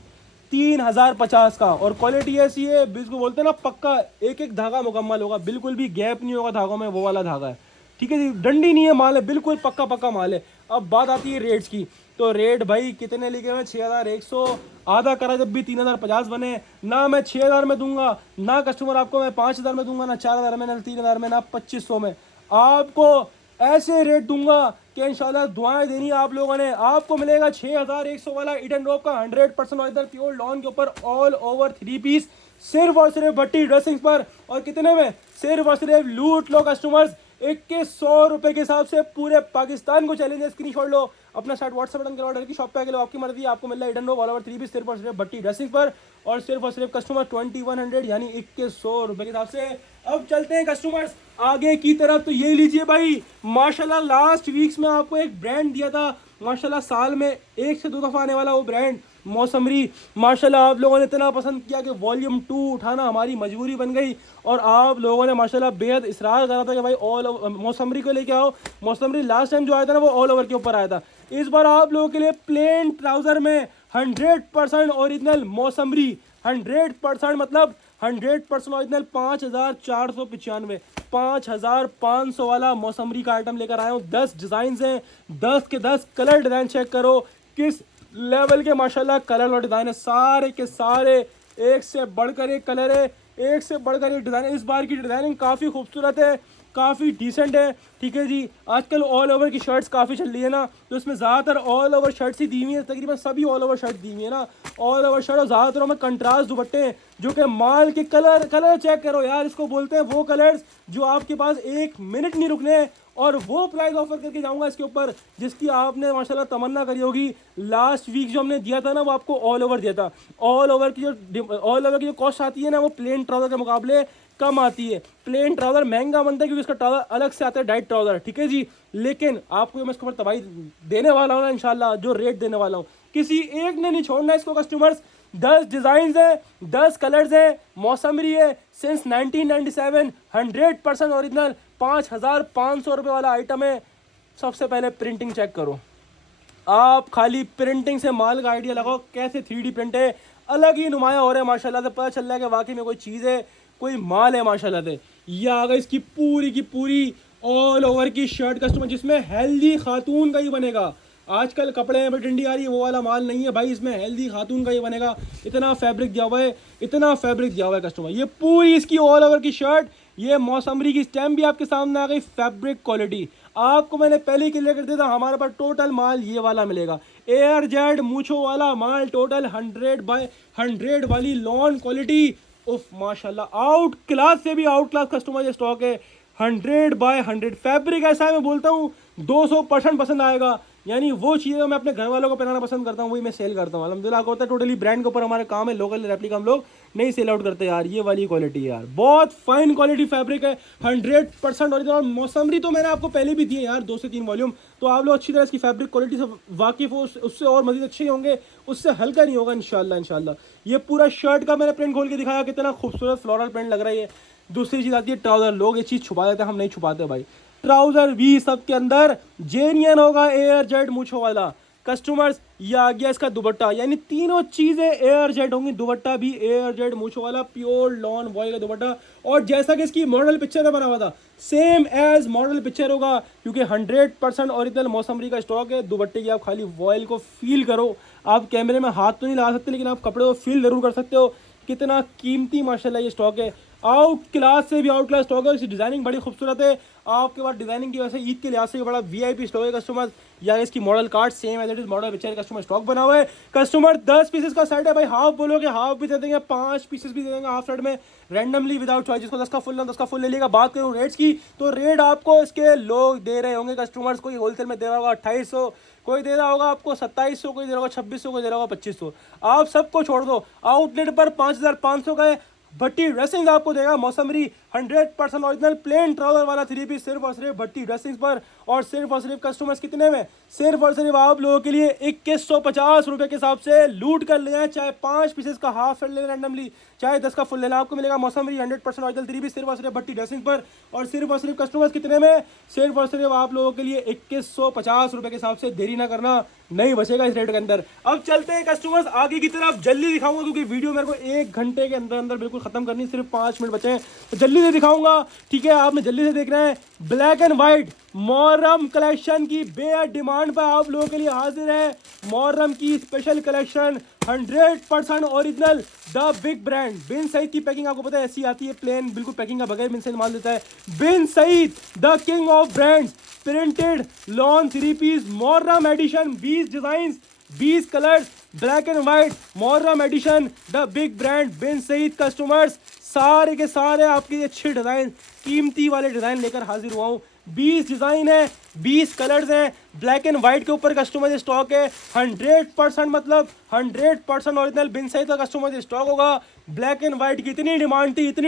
3050 का। और क्वालिटी ऐसी है, बिल्कुल बोलते हैं ना पक्का, एक एक धागा मुकम्मल होगा, बिल्कुल भी गैप नहीं होगा धागों में, वो वाला धागा है। ठीक है जी, डंडी नहीं है माल है, बिल्कुल पक्का पक्का माल है। अब बात आती है रेट्स की, तो रेट भाई कितने लिखे हुए, 6100, आधा करा जब भी 3050 बने। ना मैं 6000 में दूंगा, ना कस्टमर आपको मैं 5000 में दूंगा, ना 4000 में, ना 3000 में, ना 2500 में। आपको ऐसे रेट दूंगा कि इंशाल्लाह दुआएं देनी आप लोगों ने। आपको मिलेगा 6100 वाला ईडन रोब का 100% ऑरिजिनल प्योर लॉन के ऊपर ऑल ओवर 3 पीस, सिर्फ और सिर्फ भट्टी ड्रेसिंग्स पर। और कितने में, सिर्फ और सिर्फ लूट लो कस्टमर्स, 2100 रुपए के हिसाब से पूरे पाकिस्तान को चैलेंज है। स्क्रीनशॉट लो, अपना शार्ट व्हाट्सएप बटन करो, ऑर्डर की शॉप पे आके लो, आपकी मर्जी। आपको मिल रहा है ईडन रोब ऑल ओवर 3 पीस सिर्फ और सिर्फ भट्टी ड्रेसिंग पर, और सिर्फ कस्टमर 2100 यानी 2100 रुपए के हिसाब से। अब चलते हैं कस्टमर्स आगे की तरफ, तो ये लीजिए भाई माशाल्लाह, लास्ट वीक्स में आपको एक ब्रांड दिया था माशाल्लाह, साल में 1 से 2 दफ़ा आने वाला वो ब्रांड मौसमरी। माशाल्लाह आप लोगों ने इतना पसंद किया कि वॉल्यूम 2 उठाना हमारी मजबूरी बन गई। और आप लोगों ने माशाल्लाह बेहद इसरार करा था कि भाई ऑल मौसमरी को लेके आओ। मौसमरी लास्ट टाइम जो आया था ना वो ऑल ओवर के ऊपर आया था, इस बार आप लोगों के लिए प्लेन ट्राउजर में 100% ओरिजिनल मौसमरी, 100% मतलब 100% ओरिजिनल 5495, 5500 वाला मौसमरी का आइटम लेकर आया हूँ। 10 डिज़ाइन हैं, 10 के 10 कलर डिज़ाइन चेक करो किस लेवल के माशाल्लाह कलर और डिज़ाइन है। सारे के सारे एक से बढ़कर एक कलर है, एक से बढ़कर एक डिज़ाइन है। इस बार की डिज़ाइनिंग काफ़ी खूबसूरत है, काफ़ी डिसेंट है। ठीक है जी, आजकल ऑल ओवर की शर्ट्स काफ़ी चल रही है ना, तो इसमें ज़्यादातर ऑल ओवर शर्ट्स ही दी हुई है, तकरीबन सभी ऑल ओवर शर्ट दी हुई है ना, ऑल ओवर शर्ट। और ज़्यादातर में कंट्रास्ट दुपट्टे हैं, जो कि माल के कलर चेक करो यार, इसको बोलते हैं वो कलर्स जो आपके पास 1 मिनट नहीं रुकने। और वो प्राइस ऑफर करके जाऊंगा इसके ऊपर जिसकी आपने माशाल्लाह तमन्ना करी होगी। लास्ट वीक जो हमने दिया था ना वो आपको ऑल ओवर दिया था। ऑल ओवर की जो कॉस्ट आती है ना वो प्लेन ट्राउजर के मुकाबले कम आती है। प्लेन ट्राउजर महंगा बनता है क्योंकि उसका ट्राउजर अलग से आता है, डाइट ट्राउजर। ठीक है जी, लेकिन आपको मैं इसके ऊपर तबाही देने वाला हूँ ना इंशाल्लाह, जो रेट देने वाला हूँ किसी एक ने नहीं छोड़ना इसको कस्टमर्स। 10 डिज़ाइन है, 10 कलर्स है, मौसमरी है, सिंस 1997, 100% ओरिजिनल, 5500 रुपये वाला आइटम है। सबसे पहले प्रिंटिंग चेक करो, आप खाली प्रिंटिंग से माल का आइडिया लगाओ कैसे 3D प्रिंट है, अलग ही नुमाया हो रहा है माशाल्लाह से। पता चल रहा है कि वाकई में कोई चीज़ है, कोई माल है माशाल्लाह से। ये आ गई इसकी पूरी की पूरी ऑल ओवर की शर्ट कस्टमर, जिसमें हेल्दी खातून का ही बनेगा। आजकल कपड़े में डंडी आ रही है वो वाला माल नहीं है भाई, इसमें हेल्दी खातून का ही बनेगा। इतना फैब्रिक दिया हुआ है, इतना फैब्रिक दिया हुआ है कस्टमर। ये पूरी इसकी ऑल ओवर की शर्ट, ये मौसमरी की स्टैम्प भी आपके सामने आ गई। फैब्रिक क्वालिटी आपको मैंने पहले ही क्लियर कर दिया था, हमारे पास टोटल माल ये वाला मिलेगा। एयर जेड मूछो वाला माल, टोटल 100/100 वाली लॉन क्वालिटी। उफ माशाल्लाह, आउट क्लास से भी आउट क्लास कस्टमर ये स्टॉक है। 100/100 फैब्रिक ऐसा है, मैं बोलता हूँ 200% पसंद आएगा। यानी वो चीज़ें मैं अपने घर वालों को पहनाना पसंद करता हूँ, वही मैं सेल करता हूँ। अल्हम्दुलिल्लाह होता है, टोटली ब्रांड के ऊपर हमारे काम है, लोकल रेप्लिका हम लोग नहीं सेल आउट करते यार। ये वाली क्वालिटी है यार, बहुत फाइन क्वालिटी फैब्रिक है, 100% ओरिजिनल। मौसमरी तो मैंने आपको पहले भी दिए यार 2 से 3 वॉल्यूम, तो आप लोग अच्छी तरह इसकी फैब्रिक क्वालिटी से वाकिफ हो, उससे और मजीद अच्छे होंगे, उससे हल्का नहीं होगा इंशाल्लाह इंशाल्लाह। ये पूरा शर्ट का मैंने प्रिंट खोल के दिखाया, कितना खूबसूरत फ्लोरल प्रिंट लग रहा है ये। दूसरी चीज़ आती है ट्राउजर, लोग ये चीज़ छुपा देते हैं, हम नहीं छुपाते भाई। ट्राउजर भी सबके अंदर जेनियन होगा, एयर जेट मूछों वाला कस्टमर्स। ये आ गया इसका दुपट्टा, यानी तीनों चीजें एयर जेट होंगी, दुपट्टा भी एयर जेट मूछों वाला प्योर लॉन वॉयल का दुपट्टा। और जैसा कि इसकी मॉडल पिक्चर में बना हुआ था, सेम एज मॉडल पिक्चर होगा, क्योंकि 100% ओरिजिनल मौसमरी का स्टॉक है। दुपट्टे की आप खाली वॉयल को फील करो, आप कैमरे में हाथ तो नहीं लगा सकते, लेकिन आप कपड़े को फील जरूर कर सकते हो। कितना कीमती माशाल्लाह ये स्टॉक है, आउट क्लास से भी आउट क्लास स्टॉक है। इसकी डिजाइनिंग बड़ी खूबसूरत है, आपके पास डिजाइनिंग की वजह से ईद के लिहाज से बड़ा वीआईपी स्टॉक है कस्टमर। या इसकी model card same as it is model picture customer stock बना हुआ है। कस्टमर 10 पीसेस का सेट है भाई, हाफ बोलोगे हाफ भी दे देंगे, 5 पीसेस भी दे देंगे हाफ सेट में, रैंडमली विदाउट चॉइस। जिसको 10 का फुल 10 का फुल ले लेगा। बात करूँ रेट्स की, तो रेट आपको इसके लोग दे रहे होंगे कस्टमर्स, कोई होलसेल में दे रहा होगा 2800, कोई दे रहा होगा आपको 2700, कोई दे रहा होगा 2600, कोई दे रहा होगा 2500। आप सबको छोड़ दो, आउटलेट पर 5500 का है। भट्टी ड्रेसिंग आपको देगा मौसमरी 100% ओरिजिनल प्लेन ट्राउजर वाला 3 पीस, सिर्फ और सिर्फ भट्टी ड्रेसिंग्स पर। और सिर्फ और सिर्फ कस्टमर्स कितने में, सिर्फ और सिर्फ आप लोगों के लिए 2150 रुपए के हिसाब से लूट कर ले हैं। चाहे 5 पीसेस का हाफ सेट लेना रैंडमली, चाहे 10 का फुल लेना, आपको मिलेगा मौसमरी 100% ओरिजिनल 3 पीस, सिर्फ और सिर्फ भट्टी ड्रेसिंग पर। और सिर्फ और सिर्फ कस्टमर्स कितने में, सिर्फ और सिर्फ आप लोगों के लिए 2150 रुपए के हिसाब से। देरी ना करना, नहीं बचेगा इस रेट के अंदर। अब चलते हैं कस्टमर्स आगे की तरफ, जल्दी दिखाऊंगा क्योंकि वीडियो मेरे को 1 घंटे के अंदर अंदर बिल्कुल खत्म करनी, सिर्फ 5 मिनट बचे हैं, तो जल्दी से दिखाऊंगा। ठीक है, आपने जल्दी से देख रहे हैं, black and white Muharram collection की बेहद डिमांड पर आप लोगों के लिए हाजिर है। मोहर्रम की special collection 100% original, the big brand Bin Saeed की पैकिंग आपको पता है ऐसी आती है, प्लेन बिल्कुल पैकिंग का बगैर बिन सईद माल देता है। Bin Saeed the king of brands, printed lawn 3 piece Muharram edition, 20 design 20 colours, black and white Muharram edition, the big brand Bin Saeed. Customers सारे के सारे आपके अच्छे डिजाइन, कीमती वाले डिजाइन लेकर हाजिर हुआ हूँ। 20 डिजाइन है, 20 कलर्स हैं, ब्लैक एंड व्हाइट के ऊपर कस्टमर स्टॉक है। 100% मतलब 100% ओरिजिनल बिन सईद का कस्टमर स्टॉक होगा। ब्लैक एंड व्हाइट की इतनी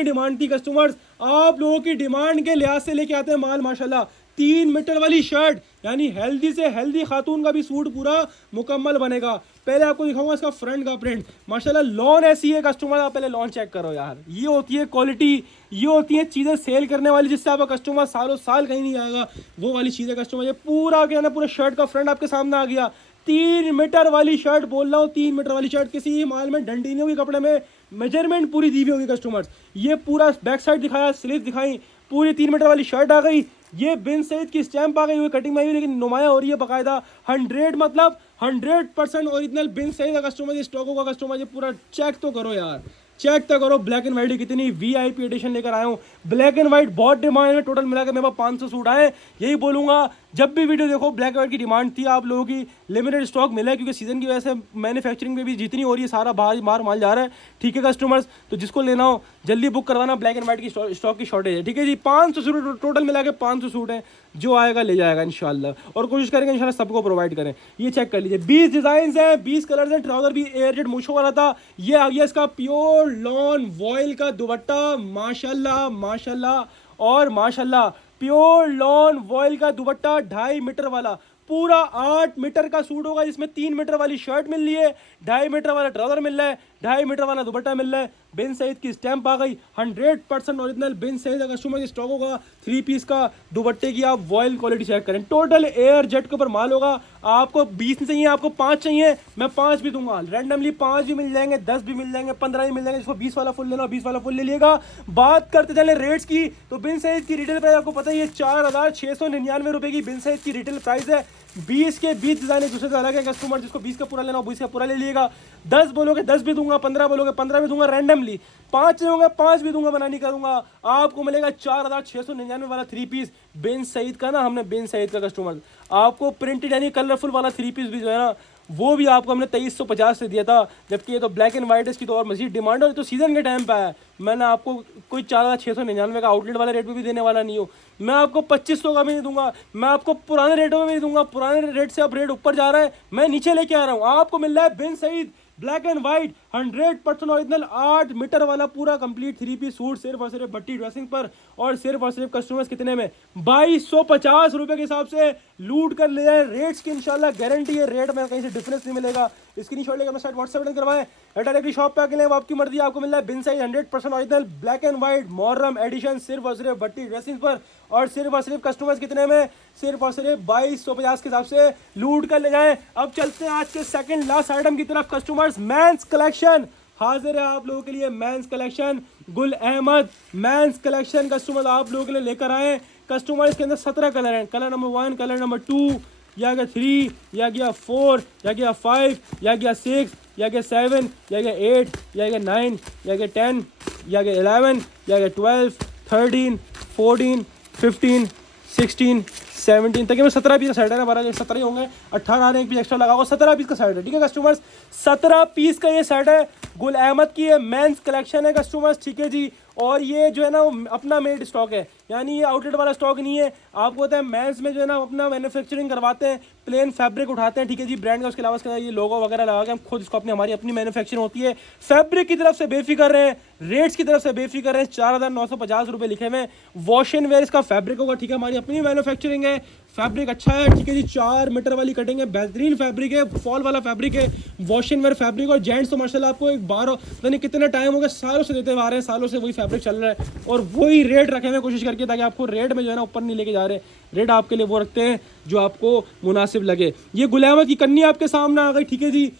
डिमांड थी कस्टमर्स, आप लोगों की डिमांड के लिहाज से लेके आते हैं माल माशाल्लाह। 3 मीटर वाली शर्ट, यानी हेल्दी से हेल्दी खातून का भी सूट पूरा मुकम्मल बनेगा। पहले आपको दिखाऊंगा इसका फ्रंट का प्रिंट, माशाल्लाह लॉन ऐसी है कस्टमर, आप पहले लॉन चेक करो यार। ये होती है क्वालिटी, ये होती है चीज़ें सेल करने वाली, जिससे आपका कस्टमर सालों साल कहीं नहीं जाएगा, वो वाली चीज़ें कस्टमर। ये पूरा क्या ना, पूरा शर्ट का फ्रंट आपके सामने आ गया। 3 मीटर वाली शर्ट बोल रहा हूँ, 3 मीटर वाली शर्ट, किसी माल में डंडी नहीं होगी, कपड़े में मेजरमेंट पूरी दी हुई होगी कस्टमर्स। ये पूरा बैक साइड दिखाया, स्लीव दिखाई, पूरी 3 मीटर वाली शर्ट आ गई। ये बिन सईद की स्टैंप आ गई हुई, कटिंग में आई हुई, लेकिन नुमाया हो रही है बाकायदा। 100 मतलब 100% ओरिजिनल बिन सईद का कस्टमर ये स्टॉक होगा कस्टमर। ये पूरा चेक तो करो यार, चेक तो करो। ब्लैक एंड व्हाइट कितनी वीआईपी एडिशन लेकर आया हूँ। ब्लैक एंड व्हाइट बहुत डिमांड में, टोटल मिलाकर मेरे पास 500 सूट आए। यही बोलूँगा, जब भी वीडियो देखो ब्लैक एंड व्हाइट की डिमांड थी, आप लोगों की लिमिटेड स्टॉक मिला है, क्योंकि सीजन की वजह से मैन्युफैक्चरिंग में भी जितनी हो रही है सारा बाहर मार माल जा रहा है। ठीक है कस्टमर्स, तो जिसको लेना हो जल्दी बुक करवाना, ब्लैक एंड व्हाइट की स्टॉक की शॉर्टेज है। ठीक है जी, 500 सूट टोटल मिला के 500 सूट हैं, जो आएगा ले जाएगा इंशाल्लाह, और कोशिश करेंगे इंशाल्लाह सबको प्रोवाइड करें। ये चेक कर लीजिए, 20 डिजाइन हैं, 20 कलर्स हैं। ट्राउजर भी एयर जेट मूछों वाला था। ये आ गया इसका प्योर लॉन वॉयल का दुपट्टा, माशाल्लाह माशाल्लाह और माशाल्लाह। प्योर लॉन वॉयल का दुपट्टा 2.5 मीटर वाला, पूरा 8 मीटर का सूट होगा, जिसमें 3 मीटर वाली शर्ट मिल रही है, 2.5 मीटर वाला ट्राउजर मिल रहा है, 2.5 मीटर वाला दुपट्टा मिल रहा है। बिन सईद की स्टैंप आ गई, 100% ओरिजिनल बिन सईद का कस्टमर स्टॉक होगा। 3 पीस का दुपट्टे की आप वॉयल क्वालिटी चेक करें, टोटल एयर जेट के ऊपर माल होगा। आपको 20 चाहिए, आपको 5 चाहिए, मैं 5 भी दूंगा, रैंडमली 5 भी मिल जाएंगे, 10 भी मिल जाएंगे, 15 भी मिल जाएंगे। जिसको 20 वाला फुल लेना, 20 वाला फुल ले लिएगा। बात करते चले रेट्स की, तो बिन सईद की रिटेल प्राइस आपको पता ही है, 4699 रुपए की बिन सईद की रिटेल प्राइस है। 20 के 20 डिजाइन एक दूसरे से अलग है कस्टमर, जिसको 20 का पूरा लेना हो 20 का पूरा ले लिएगा। 10 बोलोगे 10 भी दूंगा, 15 बोलोगे 15 भी दूंगा, रैंडमली 5 होंगे 5 भी दूंगा, मना नहीं करूंगा। आपको मिलेगा 4699 वाला 3 पीस बिन सईद का ना, हमने बिन सईद का कस्टमर आपको प्रिंटेड यानी कलरफुल वाला 3 पीस भी जो है ना, वो भी आपको हमने 2350 से दिया था, जबकि ये तो ब्लैक एंड वाइट है, इसकी तो और मजीद डिमांड है और तो सीज़न के टाइम पे आया। मैंने आपको कोई 4699 का आउटलेट वाले रेट पे भी देने वाला नहीं हूँ, मैं आपको 2500 का भी नहीं दूंगा, मैं आपको पुराने रेटों में भी नहीं दूंगा। पुराने रेट से अब रेट ऊपर जा रहा है, मैं नीचे लेके आ रहा हूँ। आपको मिल रहा है Bin Saeed black and white 100% original 8 metre वाला पूरा कंप्लीट 3 पीस सूट सिर्फ और सिर्फ भट्टी ड्रेसिंग पर, और सिर्फ और सिर्फ कस्टमर्स कितने में 2250 रुपए के हिसाब से लूट कर ले जाए। रेट्स की इंशाल्लाह गारंटी है, रेट में कहीं से डिफरेंस नहीं मिलेगा। स्क्रीनशॉट लेकर अपना साइट व्हाट्सएप बटन करवाएं, डायरेक्टली शॉप पे आके लें, वो आपकी मर्जी। आपको मिल रहा है Bin Saeed 100% original black and white Muharram edition सिर्फ और सिर्फ भट्टी ड्रेसिंग पर, और सिर्फ और सिर्फ कस्टमर्स कितने में सिर्फ और सिर्फ 2250 के हिसाब से लूट कर ले जाएं। अब चलते हैं आज के सेकंड लास्ट आइटम की तरफ। कस्टमर्स मेंस कलेक्शन हाजिर है आप लोगों के लिए। Men's collection Gul Ahmed men's collection customers आप लोगों के लिए लेकर आए। कस्टमर इसके अंदर 17 कलर हैं। कलर नंबर 1, कलर नंबर 2, या गया 3, या गया 4, या गया 5, या गया 6, या गया 7, या गया 8, या गया 9, या गया 10, या गया 11, या गया 12, 13, 14, 15, 16, 17 तक में 17 पीस का सेट है ना। 12 17 ही होंगे, 18 आने एक पीस एक्स्ट्रा लगा होगा, 17 पीस का सेट है। ठीक है कस्टमर्स, 17 पीस का ये सेट है। गुल अहमद की ये मेंस कलेक्शन है कस्टमर्स, ठीक है जी। और ये जो है ना अपना मेड स्टॉक है, यानी ये आउटलेट वाला स्टॉक नहीं है। आपको होता है मेंस में जो है ना अपना मैन्युफैक्चरिंग करवाते हैं, प्लेन फैब्रिक उठाते हैं, ठीक है जी, ब्रांड का। उसके अलावा इसके ये लोगो वगैरह लगा के हम खुद इसको हमारी अपनी मैन्युफैक्चरिंग होती है। फैब्रिक की तरफ से बेफिक्र रहे, रेट्स की तरफ से बेफिक्र रहे। 4950 रुपये लिखे हुए। वॉश एंड वेयर इसका फैब्रिक होगा, ठीक है, हमारी अपनी मैन्युफैक्चरिंग है। फैब्रिक अच्छा है, ठीक है जी, 4 मीटर वाली कटिंग है, बेहतरीन फैब्रिक है, फॉल वाला फैब्रिक है, वॉश एंड वेयर फैब्रिक। और जेंट्स तो माशाल्लाह आपको एक बार पता नहीं कितने टाइम हो गया, सालों से देते आ रहे हैं, सालों से वही फैब्रिक चल रहा है और वही रेट रखे हुए कोशिश करके, ताकि आपको रेट में जो है ना ऊपर नहीं लेके जा रहे। रेट आपके लिए वो रखते हैं जो आपको मुनासिब लगे। ये गुल अहमद की कन्नी आपके सामने आ गई, ठीक है जी,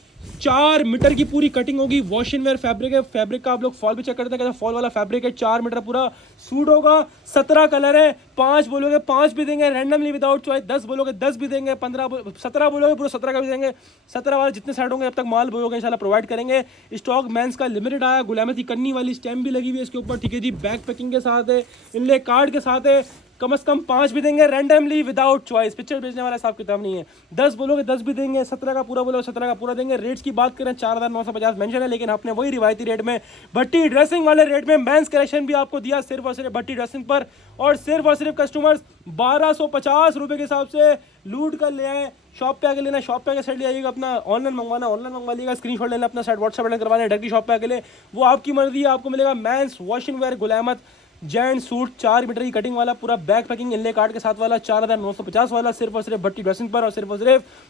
4 मीटर की पूरी कटिंग होगी, वॉश एंड वेयर फैब्रिक है। फैब्रिक का आप लोग फॉल भी चेक करते हैं, कैसा फॉल वाला फैब्रिक है। 4 मीटर पूरा सूट होगा, 17 कलर है। 5 बोलोगे 5 भी देंगे रैंडमली विदाउट चॉइस, 10 बोलोगे 10 भी देंगे, 17 बोलोगे पूरा 17 का भी देंगे। 17 वाले जितने सेट होंगे अब तक माल बोलोगे इंशाल्लाह प्रोवाइड करेंगे। स्टॉक मेंस का लिमिटेड आया। गुल अहमद की कन्नी वाली स्टैम्प भी लगी हुई है इसके ऊपर, ठीक है जी, बैक पैकिंग के साथ है, इनले कार्ड के साथ है। कम से कम 5 भी देंगे रैंडमली विदाउट चॉइस, पिक्चर भेजने वाला हिसाब किताब नहीं है। 10 बोलोगे 10 भी देंगे, 17 का पूरा बोलोगे 17 का पूरा देंगे। रेट्स की बात करें 4950 मेंशन है, लेकिन आपने वही रिवायती रेट में भट्टी ड्रेसिंग वाले रेट में मेंस कलेक्शन भी आपको दिया सिर्फ और सिर्फ भट्टी ड्रेसिंग पर, और सिर्फ कस्टमर्स 1250 रुपये के हिसाब से लूट कर ले आए। शॉप पे आके लेना, शॉप पे आके सेट ले आइएगा। अपना ऑनलाइन मंगवाना ऑनलाइन मंगवा लीजिएगा, स्क्रीनशॉट लेना, अपना सेट व्हाट्सएप बटन करवाना, डायरेक्टली शॉप पे आके ले, वो आपकी मर्जी है। आपको मिलेगा mains wash and where Gul Ahmed gent suit 4 metre की कटिंग वाला, पूरा बैक पैकिंग इनले कार्ड के साथ वाला, 4950 वाला, सिर्फ और सिर्फ भट्टी ड्रेसिंग पर, और सिर्फ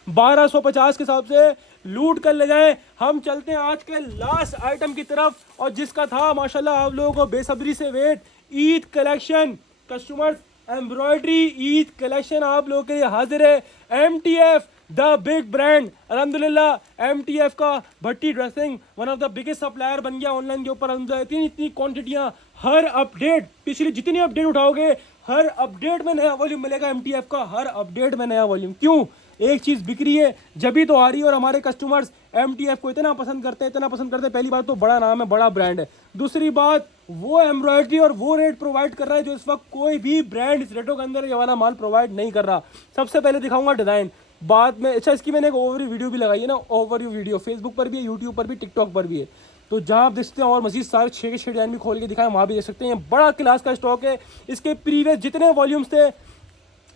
1250 के हिसाब से लूट कर ले जाएं। हम चलते हैं आज के लास्ट आइटम की तरफ, और जिसका था माशाल्लाह आप लोगों को बेसब्री से wait, Eid collection customers. Embroidery Eid collection आप लोगों के लिए हाजिर है। MTF द बिग ब्रांड, अल्हम्दुलिल्लाह MTF का Bhatti dressing one of the biggest supplier बन गया ऑनलाइन के ऊपर। इतनी क्वांटिटियाँ, हर अपडेट, पिछली जितनी अपडेट उठाओगे हर अपडेट में नया वॉल्यूम मिलेगा MTF का, हर अपडेट में नया वॉल्यूम। क्यों? एक चीज़ बिक्री है जब ही तो आ रही है, और हमारे कस्टमर्स MTF को इतना पसंद करते हैं, इतना पसंद करते हैं। पहली बात तो बड़ा नाम है, बड़ा ब्रांड है। दूसरी बात, वो एम्ब्रॉयडरी और वो रेट प्रोवाइड कर रहा है जो इस वक्त कोई भी ब्रांड इस रेटों के अंदर ये वाला माल प्रोवाइड नहीं कर रहा। सबसे पहले दिखाऊंगा डिज़ाइन, बाद में अच्छा इसकी मैंने एक ओवरव्यू वीडियो भी लगाई है ना, ओवरव्यू वीडियो फेसबुक पर भी है, यूट्यूब पर भी, टिकटॉक पर भी है। तो जहाँ आप देखते हैं और मजीद सारे 6 के 6 डिज़ाइन भी खोल के दिखाएं, वहाँ भी देख सकते हैं। बड़ा क्लास का स्टॉक है। इसके प्रीवियस जितने वॉल्यूम्स थे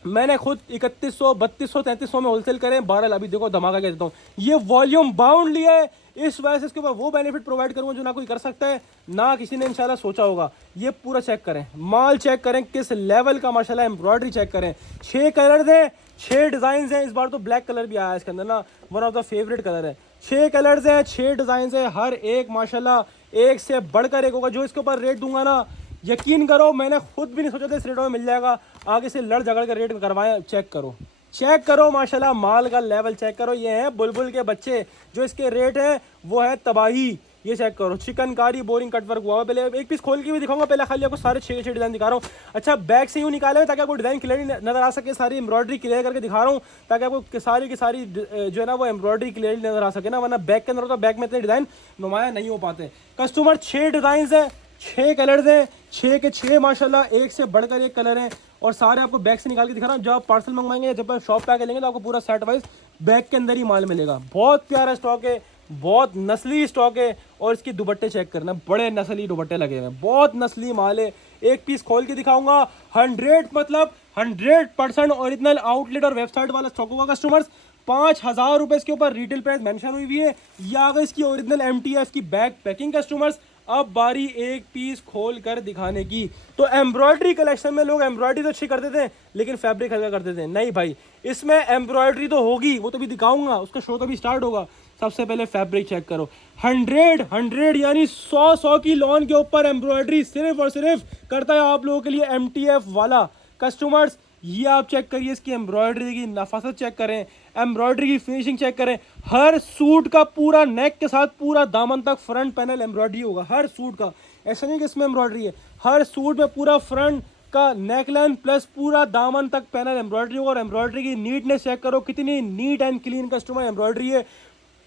मैंने खुद 3100, 3200, 3300 में होलसेल करें, 12 अभी देखो धमाका क्या देता हूँ। ये वॉल्यूम बाउंड लिया है, इस वजह से इसके ऊपर वो बेनिफिट प्रोवाइड करूँगा जो ना कोई कर सकता है, ना किसी ने इंशाल्लाह सोचा होगा। ये पूरा चेक करें, माल चेक करें, किस लेवल का माशाल्लाह एम्ब्रॉयडरी चेक करें। 6 कलर हैं, 6 डिज़ाइन हैं। इस बार तो ब्लैक कलर भी आया है इसके अंदर ना, one of the favourite colour है। 6 कलर्स हैं, 6 डिज़ाइन हैं, हर एक माशाल्लाह एक से बढ़कर एक होगा। जो इसके ऊपर रेट दूंगा ना, यकीन करो मैंने खुद भी नहीं सोचा था इस रेटों में मिल जाएगा। आगे से लड़ झगड़ कर रेट करवाएं, चेक करो माशाल्लाह, माल का लेवल चेक करो। ये हैं बुलबुल के बच्चे, जो इसके रेट है वो है तबाही। ये चेक करो, चिकनकारी बोरिंग कटवर्क हुआ है। पहले एक पीस खोल के भी दिखाऊंगा, पहले खाली आपको सारे 6 डिज़ाइन दिखा रहा हूँ। अच्छा, बैक से यूँ निकाले हुए ताकि आपको डिज़ाइन क्लियर नजर आ सके। सारी एम्ब्रॉयडरी क्लियर करके दिखा रहा हूँ ताकि आपको सारी की सारी जो है ना वो एम्ब्रॉयडरी क्लियर नजर आ सके ना, वरना बैक के अंदर होता बैक में इतने डिज़ाइन नुमाया नहीं हो पाते। कस्टमर 6 डिज़ाइन है, 6 कलर्स हैं, 6 के 6 माशाल्लाह एक से बढ़कर एक कलर हैं। और सारे आपको बैग से निकाल के दिखा रहा हूँ। जब आप पार्सल मंगवाएंगे, जब आप शॉप पे आके लेंगे तो आपको पूरा सेट वाइज बैग के अंदर ही माल मिलेगा। बहुत प्यारा स्टॉक है, बहुत नस्ली स्टॉक है। और इसके दुपट्टे चेक करना, बड़े नस्ली दुपट्टे लगे हुए हैं, बहुत नस्ली माल है। एक पीस खोल के दिखाऊंगा, 100% ओरिजिनल आउटलेट और वेबसाइट वाला स्टॉक होगा कस्टमर्स। 5,000 रुपये इसके ऊपर रिटेल प्राइस मेंशन हुई है। या अगर इसकी ओरिजिनल MTF की बैग पैकिंग कस्टमर्स। अब बारी एक पीस खोल कर दिखाने की। तो एम्ब्रॉयडरी कलेक्शन में लोग एम्ब्रॉयडरी तो अच्छी करते थे, लेकिन फैब्रिक हल्का करते थे। नहीं भाई, इसमें एम्ब्रॉयडरी तो होगी, वो तो भी दिखाऊंगा, उसका शो तो भी स्टार्ट होगा। सबसे पहले फैब्रिक चेक करो, 100 यानी 100 की लॉन के ऊपर एम्ब्रॉयडरी सिर्फ और सिर्फ करता है आप लोगों के लिए MTF वाला कस्टमर्स। ये आप चेक करिए, इसकी एम्ब्रॉयडरी की नफासत चेक करें, एम्ब्रॉयडरी की फिनिशिंग चेक करें। हर सूट का पूरा नेक के साथ पूरा दामन तक फ्रंट पैनल एम्ब्रॉयडरी होगा, हर सूट का। ऐसा नहीं कि इसमें एम्ब्रॉयडरी है, हर सूट में पूरा फ्रंट का नेकलाइन प्लस पूरा दामन तक पैनल एम्ब्रॉयडरी होगा। और एम्ब्रॉयडरी की नीटनेस चेक करो, कितनी neat and clean customer embroidery है।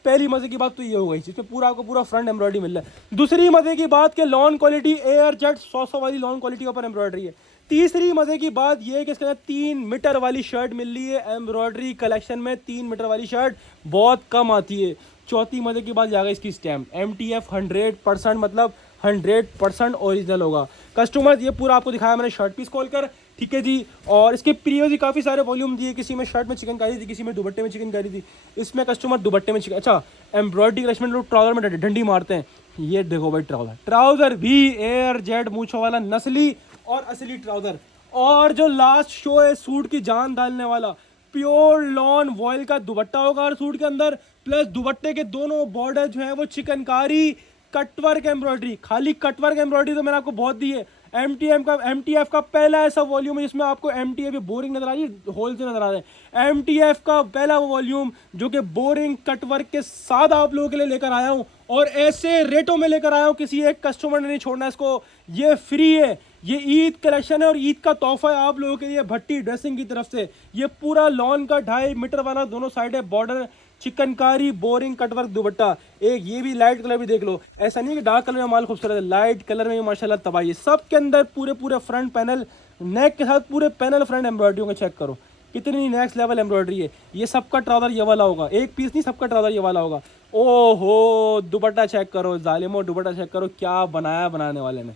पहली मजे की बात तो ये हो गई, जिसमें पूरा आपको पूरा फ्रंट एम्ब्रॉयडरी मिल रहा है। दूसरी मजे की बात कि लॉन क्वालिटी एयर जेट 100 वाली लॉन क्वालिटी के ऊपर एम्ब्रॉयडरी है। तीसरी मजे की बात यह है कि इसके अंदर 3 मीटर वाली शर्ट मिल रही है एम्ब्रॉयडरी कलेक्शन में। 3 मीटर वाली शर्ट बहुत कम आती है। चौथी मजे की बात जाएगा इसकी स्टैम्प, MTF 100% मतलब 100% ओरिजिनल होगा कस्टमर। ये पूरा आपको दिखाया मैंने शर्ट पीस खोलकर, ठीक है जी। और इसके प्रीवियस ही काफ़ी सारे वॉल्यूम दिए, किसी में शर्ट में चिकनकारी थी, किसी में दुपट्टे में चिकनकारी थी। इसमें कस्टमर दुपट्टे में चिकन, अच्छा एम्ब्रॉयडरी कलेक्शन लोग ट्राउजर में डंडी मारते हैं। ये देखो भाई, ट्राउजर भी एयर जेट मूंछों वाला नस्ली और असली ट्राउजर। और जो लास्ट शो है सूट की जान डालने वाला, प्योर लॉन वॉयल का दुपट्टा होगा हर सूट के अंदर, प्लस दुपट्टे के दोनों बॉर्डर जो है वो चिकनकारी कटवर्क एम्ब्रॉयडरी। खाली कटवर्क एम्ब्रॉयडरी तो मैंने आपको बहुत दी है। MTF का पहला ऐसा वॉल्यूम है जिसमें आपको MTF बोरिंग नजर आ रही है, होल से नजर आ रहा है। MTF का पहला वॉल्यूम जो कि बोरिंग कटवर्क के साथ आप लोगों के लिए लेकर आया हूं, और ऐसे रेटों में लेकर आया हूं, किसी एक कस्टमर ने नहीं छोड़ना इसको। ये फ्री है, ये ईद कलेक्शन है और ईद का तोहफा है आप लोगों के लिए भट्टी ड्रेसिंग की तरफ से। ये पूरा लॉन का 2.5 मीटर वाला दोनों साइड है बॉर्डर, चिकनकारी बोरिंग कटवर्क दुपट्टा। एक ये भी लाइट कलर भी देख लो, ऐसा नहीं कि डार्क कलर में माल खूबसूरत है, लाइट कलर में माशाल्लाह तबाही है। सब के अंदर पूरे फ्रंट पैनल नेक के साथ पूरे पैनल फ्रंट एम्ब्रॉयडरी होंगे। चेक करो कितनी नेक्स्ट लेवल एम्ब्रॉयडरी है। ये सबका ट्राउजर ये वाला होगा, एक पीस नहीं, सबका ट्राउजर ये वाला होगा। ओहो, दुपट्टा चेक करो जालिमो, दुपट्टा चेक करो, क्या बनाया बनाने वाले ने।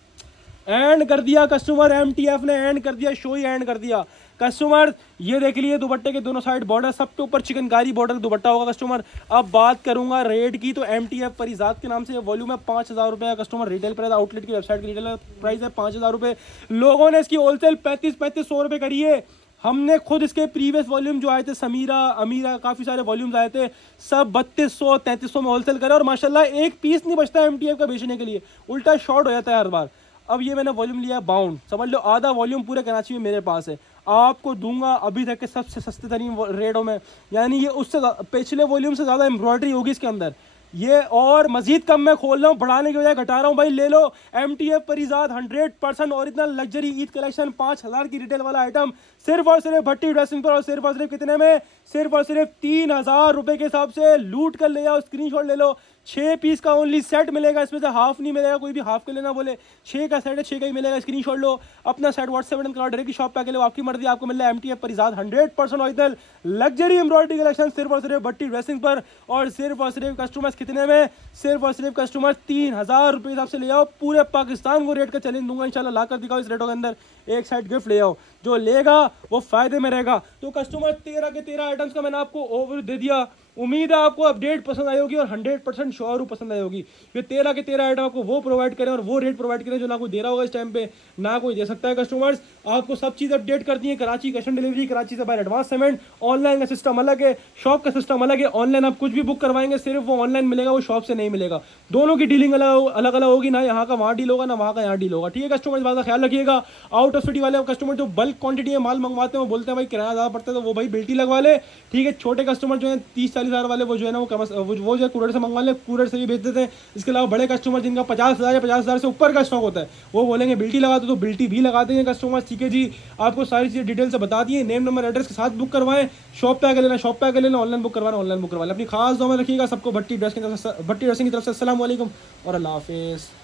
एंड कर दिया कस्टमर, MTF ने एंड कर दिया, शो ही एंड कर दिया कस्टमर। ये देख लिए दुपट्टे के दोनों साइड बॉर्डर, सबके ऊपर चिकनकारी बॉर्डर दुपट्टा होगा कस्टमर। अब बात करूंगा रेट की, तो MTF परिजात के नाम से वॉल्यूम है 5,000 रुपये कस्टमर। रिटेल प्राइस आउटलेट की वेबसाइट की रिटेल प्राइस है 5,000 रुपये। लोगों ने इसकी होलसेल 3500 रुपये करी है। हमने खुद इसके प्रीवियस वॉल्यूम जो आए थे, समीरा अमीरा काफ़ी सारे वॉल्यूम्स आए थे, सब 3200-3300 में होलसेल करे। और माशाल्लाह एक पीस नहीं बचता MTF का बेचने के लिए, उल्टा शॉर्ट हो जाता है हर बार। अब ये मैंने वॉल्यूम लिया बाउंड, समझ लो आधा वॉल्यूम पूरे कराची में मेरे पास है। आपको दूंगा अभी तक के सबसे सस्ते तरीन रेटों में, यानी ये उससे पिछले वॉल्यूम से ज़्यादा एम्ब्रॉयडरी होगी इसके अंदर। ये और मजीद कम मैं खोल रहा हूँ, बढ़ाने की बजाय घटा रहा हूँ भाई। ले लो MTF परिजात 100% ओरिजिनल लग्जरी ईद कलेक्शन, 5,000 की रिटेल वाला आइटम सिर्फ और सिर्फ भट्टी ड्रेसिंग पर। और सिर्फ और सिर्फ कितने में, सिर्फ और सिर्फ 3,000 रुपये के हिसाब से लूट कर ले जाओ, स्क्रीनशॉट ले लो। 6 पीस का ओनली सेट मिलेगा, इसमें से हाफ नहीं मिलेगा, कोई भी हाफ के लेना बोले। 6 का सेट है, 6 का ही मिलेगा, स्क्रीनशॉट लो, अपना सेट व्हाट्सएप बटन करो, डायरेक्ट की शॉप पे आके लो, आपकी मर्जी। आपको मिल रहा है MTF परिजात 100% ओरिजिनल लग्जरी एम्ब्रॉयडरी कलेक्शन सिर्फ और सिर्फ भट्टी ड्रेसिंग पर। और सिर्फ और सिर्फ कस्टमर्स कितने में, सिर्फ और सिर्फ कस्टमर 3,000 रुपये हिसाब से ले आओ। पूरे पाकिस्तान को रेट का चैलेंज दूंगा इंशाल्लाह, ला कर दिखाओ इस रेटों के अंदर। एक साइड गिफ्ट ले आओ, जो लेगा वो फायदे में रहेगा। तो कस्टमर 13 के 13 आइटम्स का मैंने आपको ओवर दे दिया। उम्मीद है आपको अपडेट पसंद आई होगी और 100% श्योर पसंद आई होगी। ये 13 के 13 आइटम आपको वो प्रोवाइड करें और वो रेट प्रोवाइड करें जो ना कोई दे रहा होगा इस टाइम पे, ना कोई दे सकता है। कस्टमर्स आपको सब चीज़ अपडेट करती है। Karachi cash on delivery, Karachi से बाहर एडवांस पेमेंट, ऑनलाइन का सिस्टम अलग है, शॉप का सिस्टम अलग है। ऑनलाइन आप कुछ भी बुक करवाएंगे सिर्फ वो ऑनलाइन मिलेगा, वो शॉप से नहीं मिलेगा। दोनों की डीलिंग अलग अलग होगी, ना यहाँ का वहाँ डील होगा, ना वहाँ का यहाँ डील होगा। ठीक है कस्टमर, इस बात का ख्याल रखिएगा। आउट ऑफ सिटी वाले कस्टमर जो बल्क क्वांटिटी में माल मंगवाते हैं, वो बोलते हैं भाई किराया ज़्यादा पड़ता है, तो वो भाई बिल्टी लगवा ले। ठीक है, छोटे कस्टमर जो है 30-40 हज़ार वाले, वो जो है ना वो जो है कूरियर से मंगवा ले, कूरियर से भी भेज देते हैं। इसके अलावा बड़े कस्टमर जिनका 50,000 या 50,000 से ऊपर का स्टॉक होता है, वो बोलेंगे बिल्टी लगा दो, तो बिल्टी भी लगा देंगे कस्टमर। ठीक है जी, आपको सारी चीज़ें डिटेल से बता दिए। नेम नंबर एड्रेस के साथ बुक करवाएं, शॉप पे आकर लेना, शॉप पे आकर लेना, ऑनलाइन बुक करवाना, ऑनलाइन बुक करवा लें। अपनी खास दुआ में रखिएगा। सबको भट्टी ड्रेसिंग की तरफ से अस्सलाम वालेकुम और अल्लाह हाफिज़।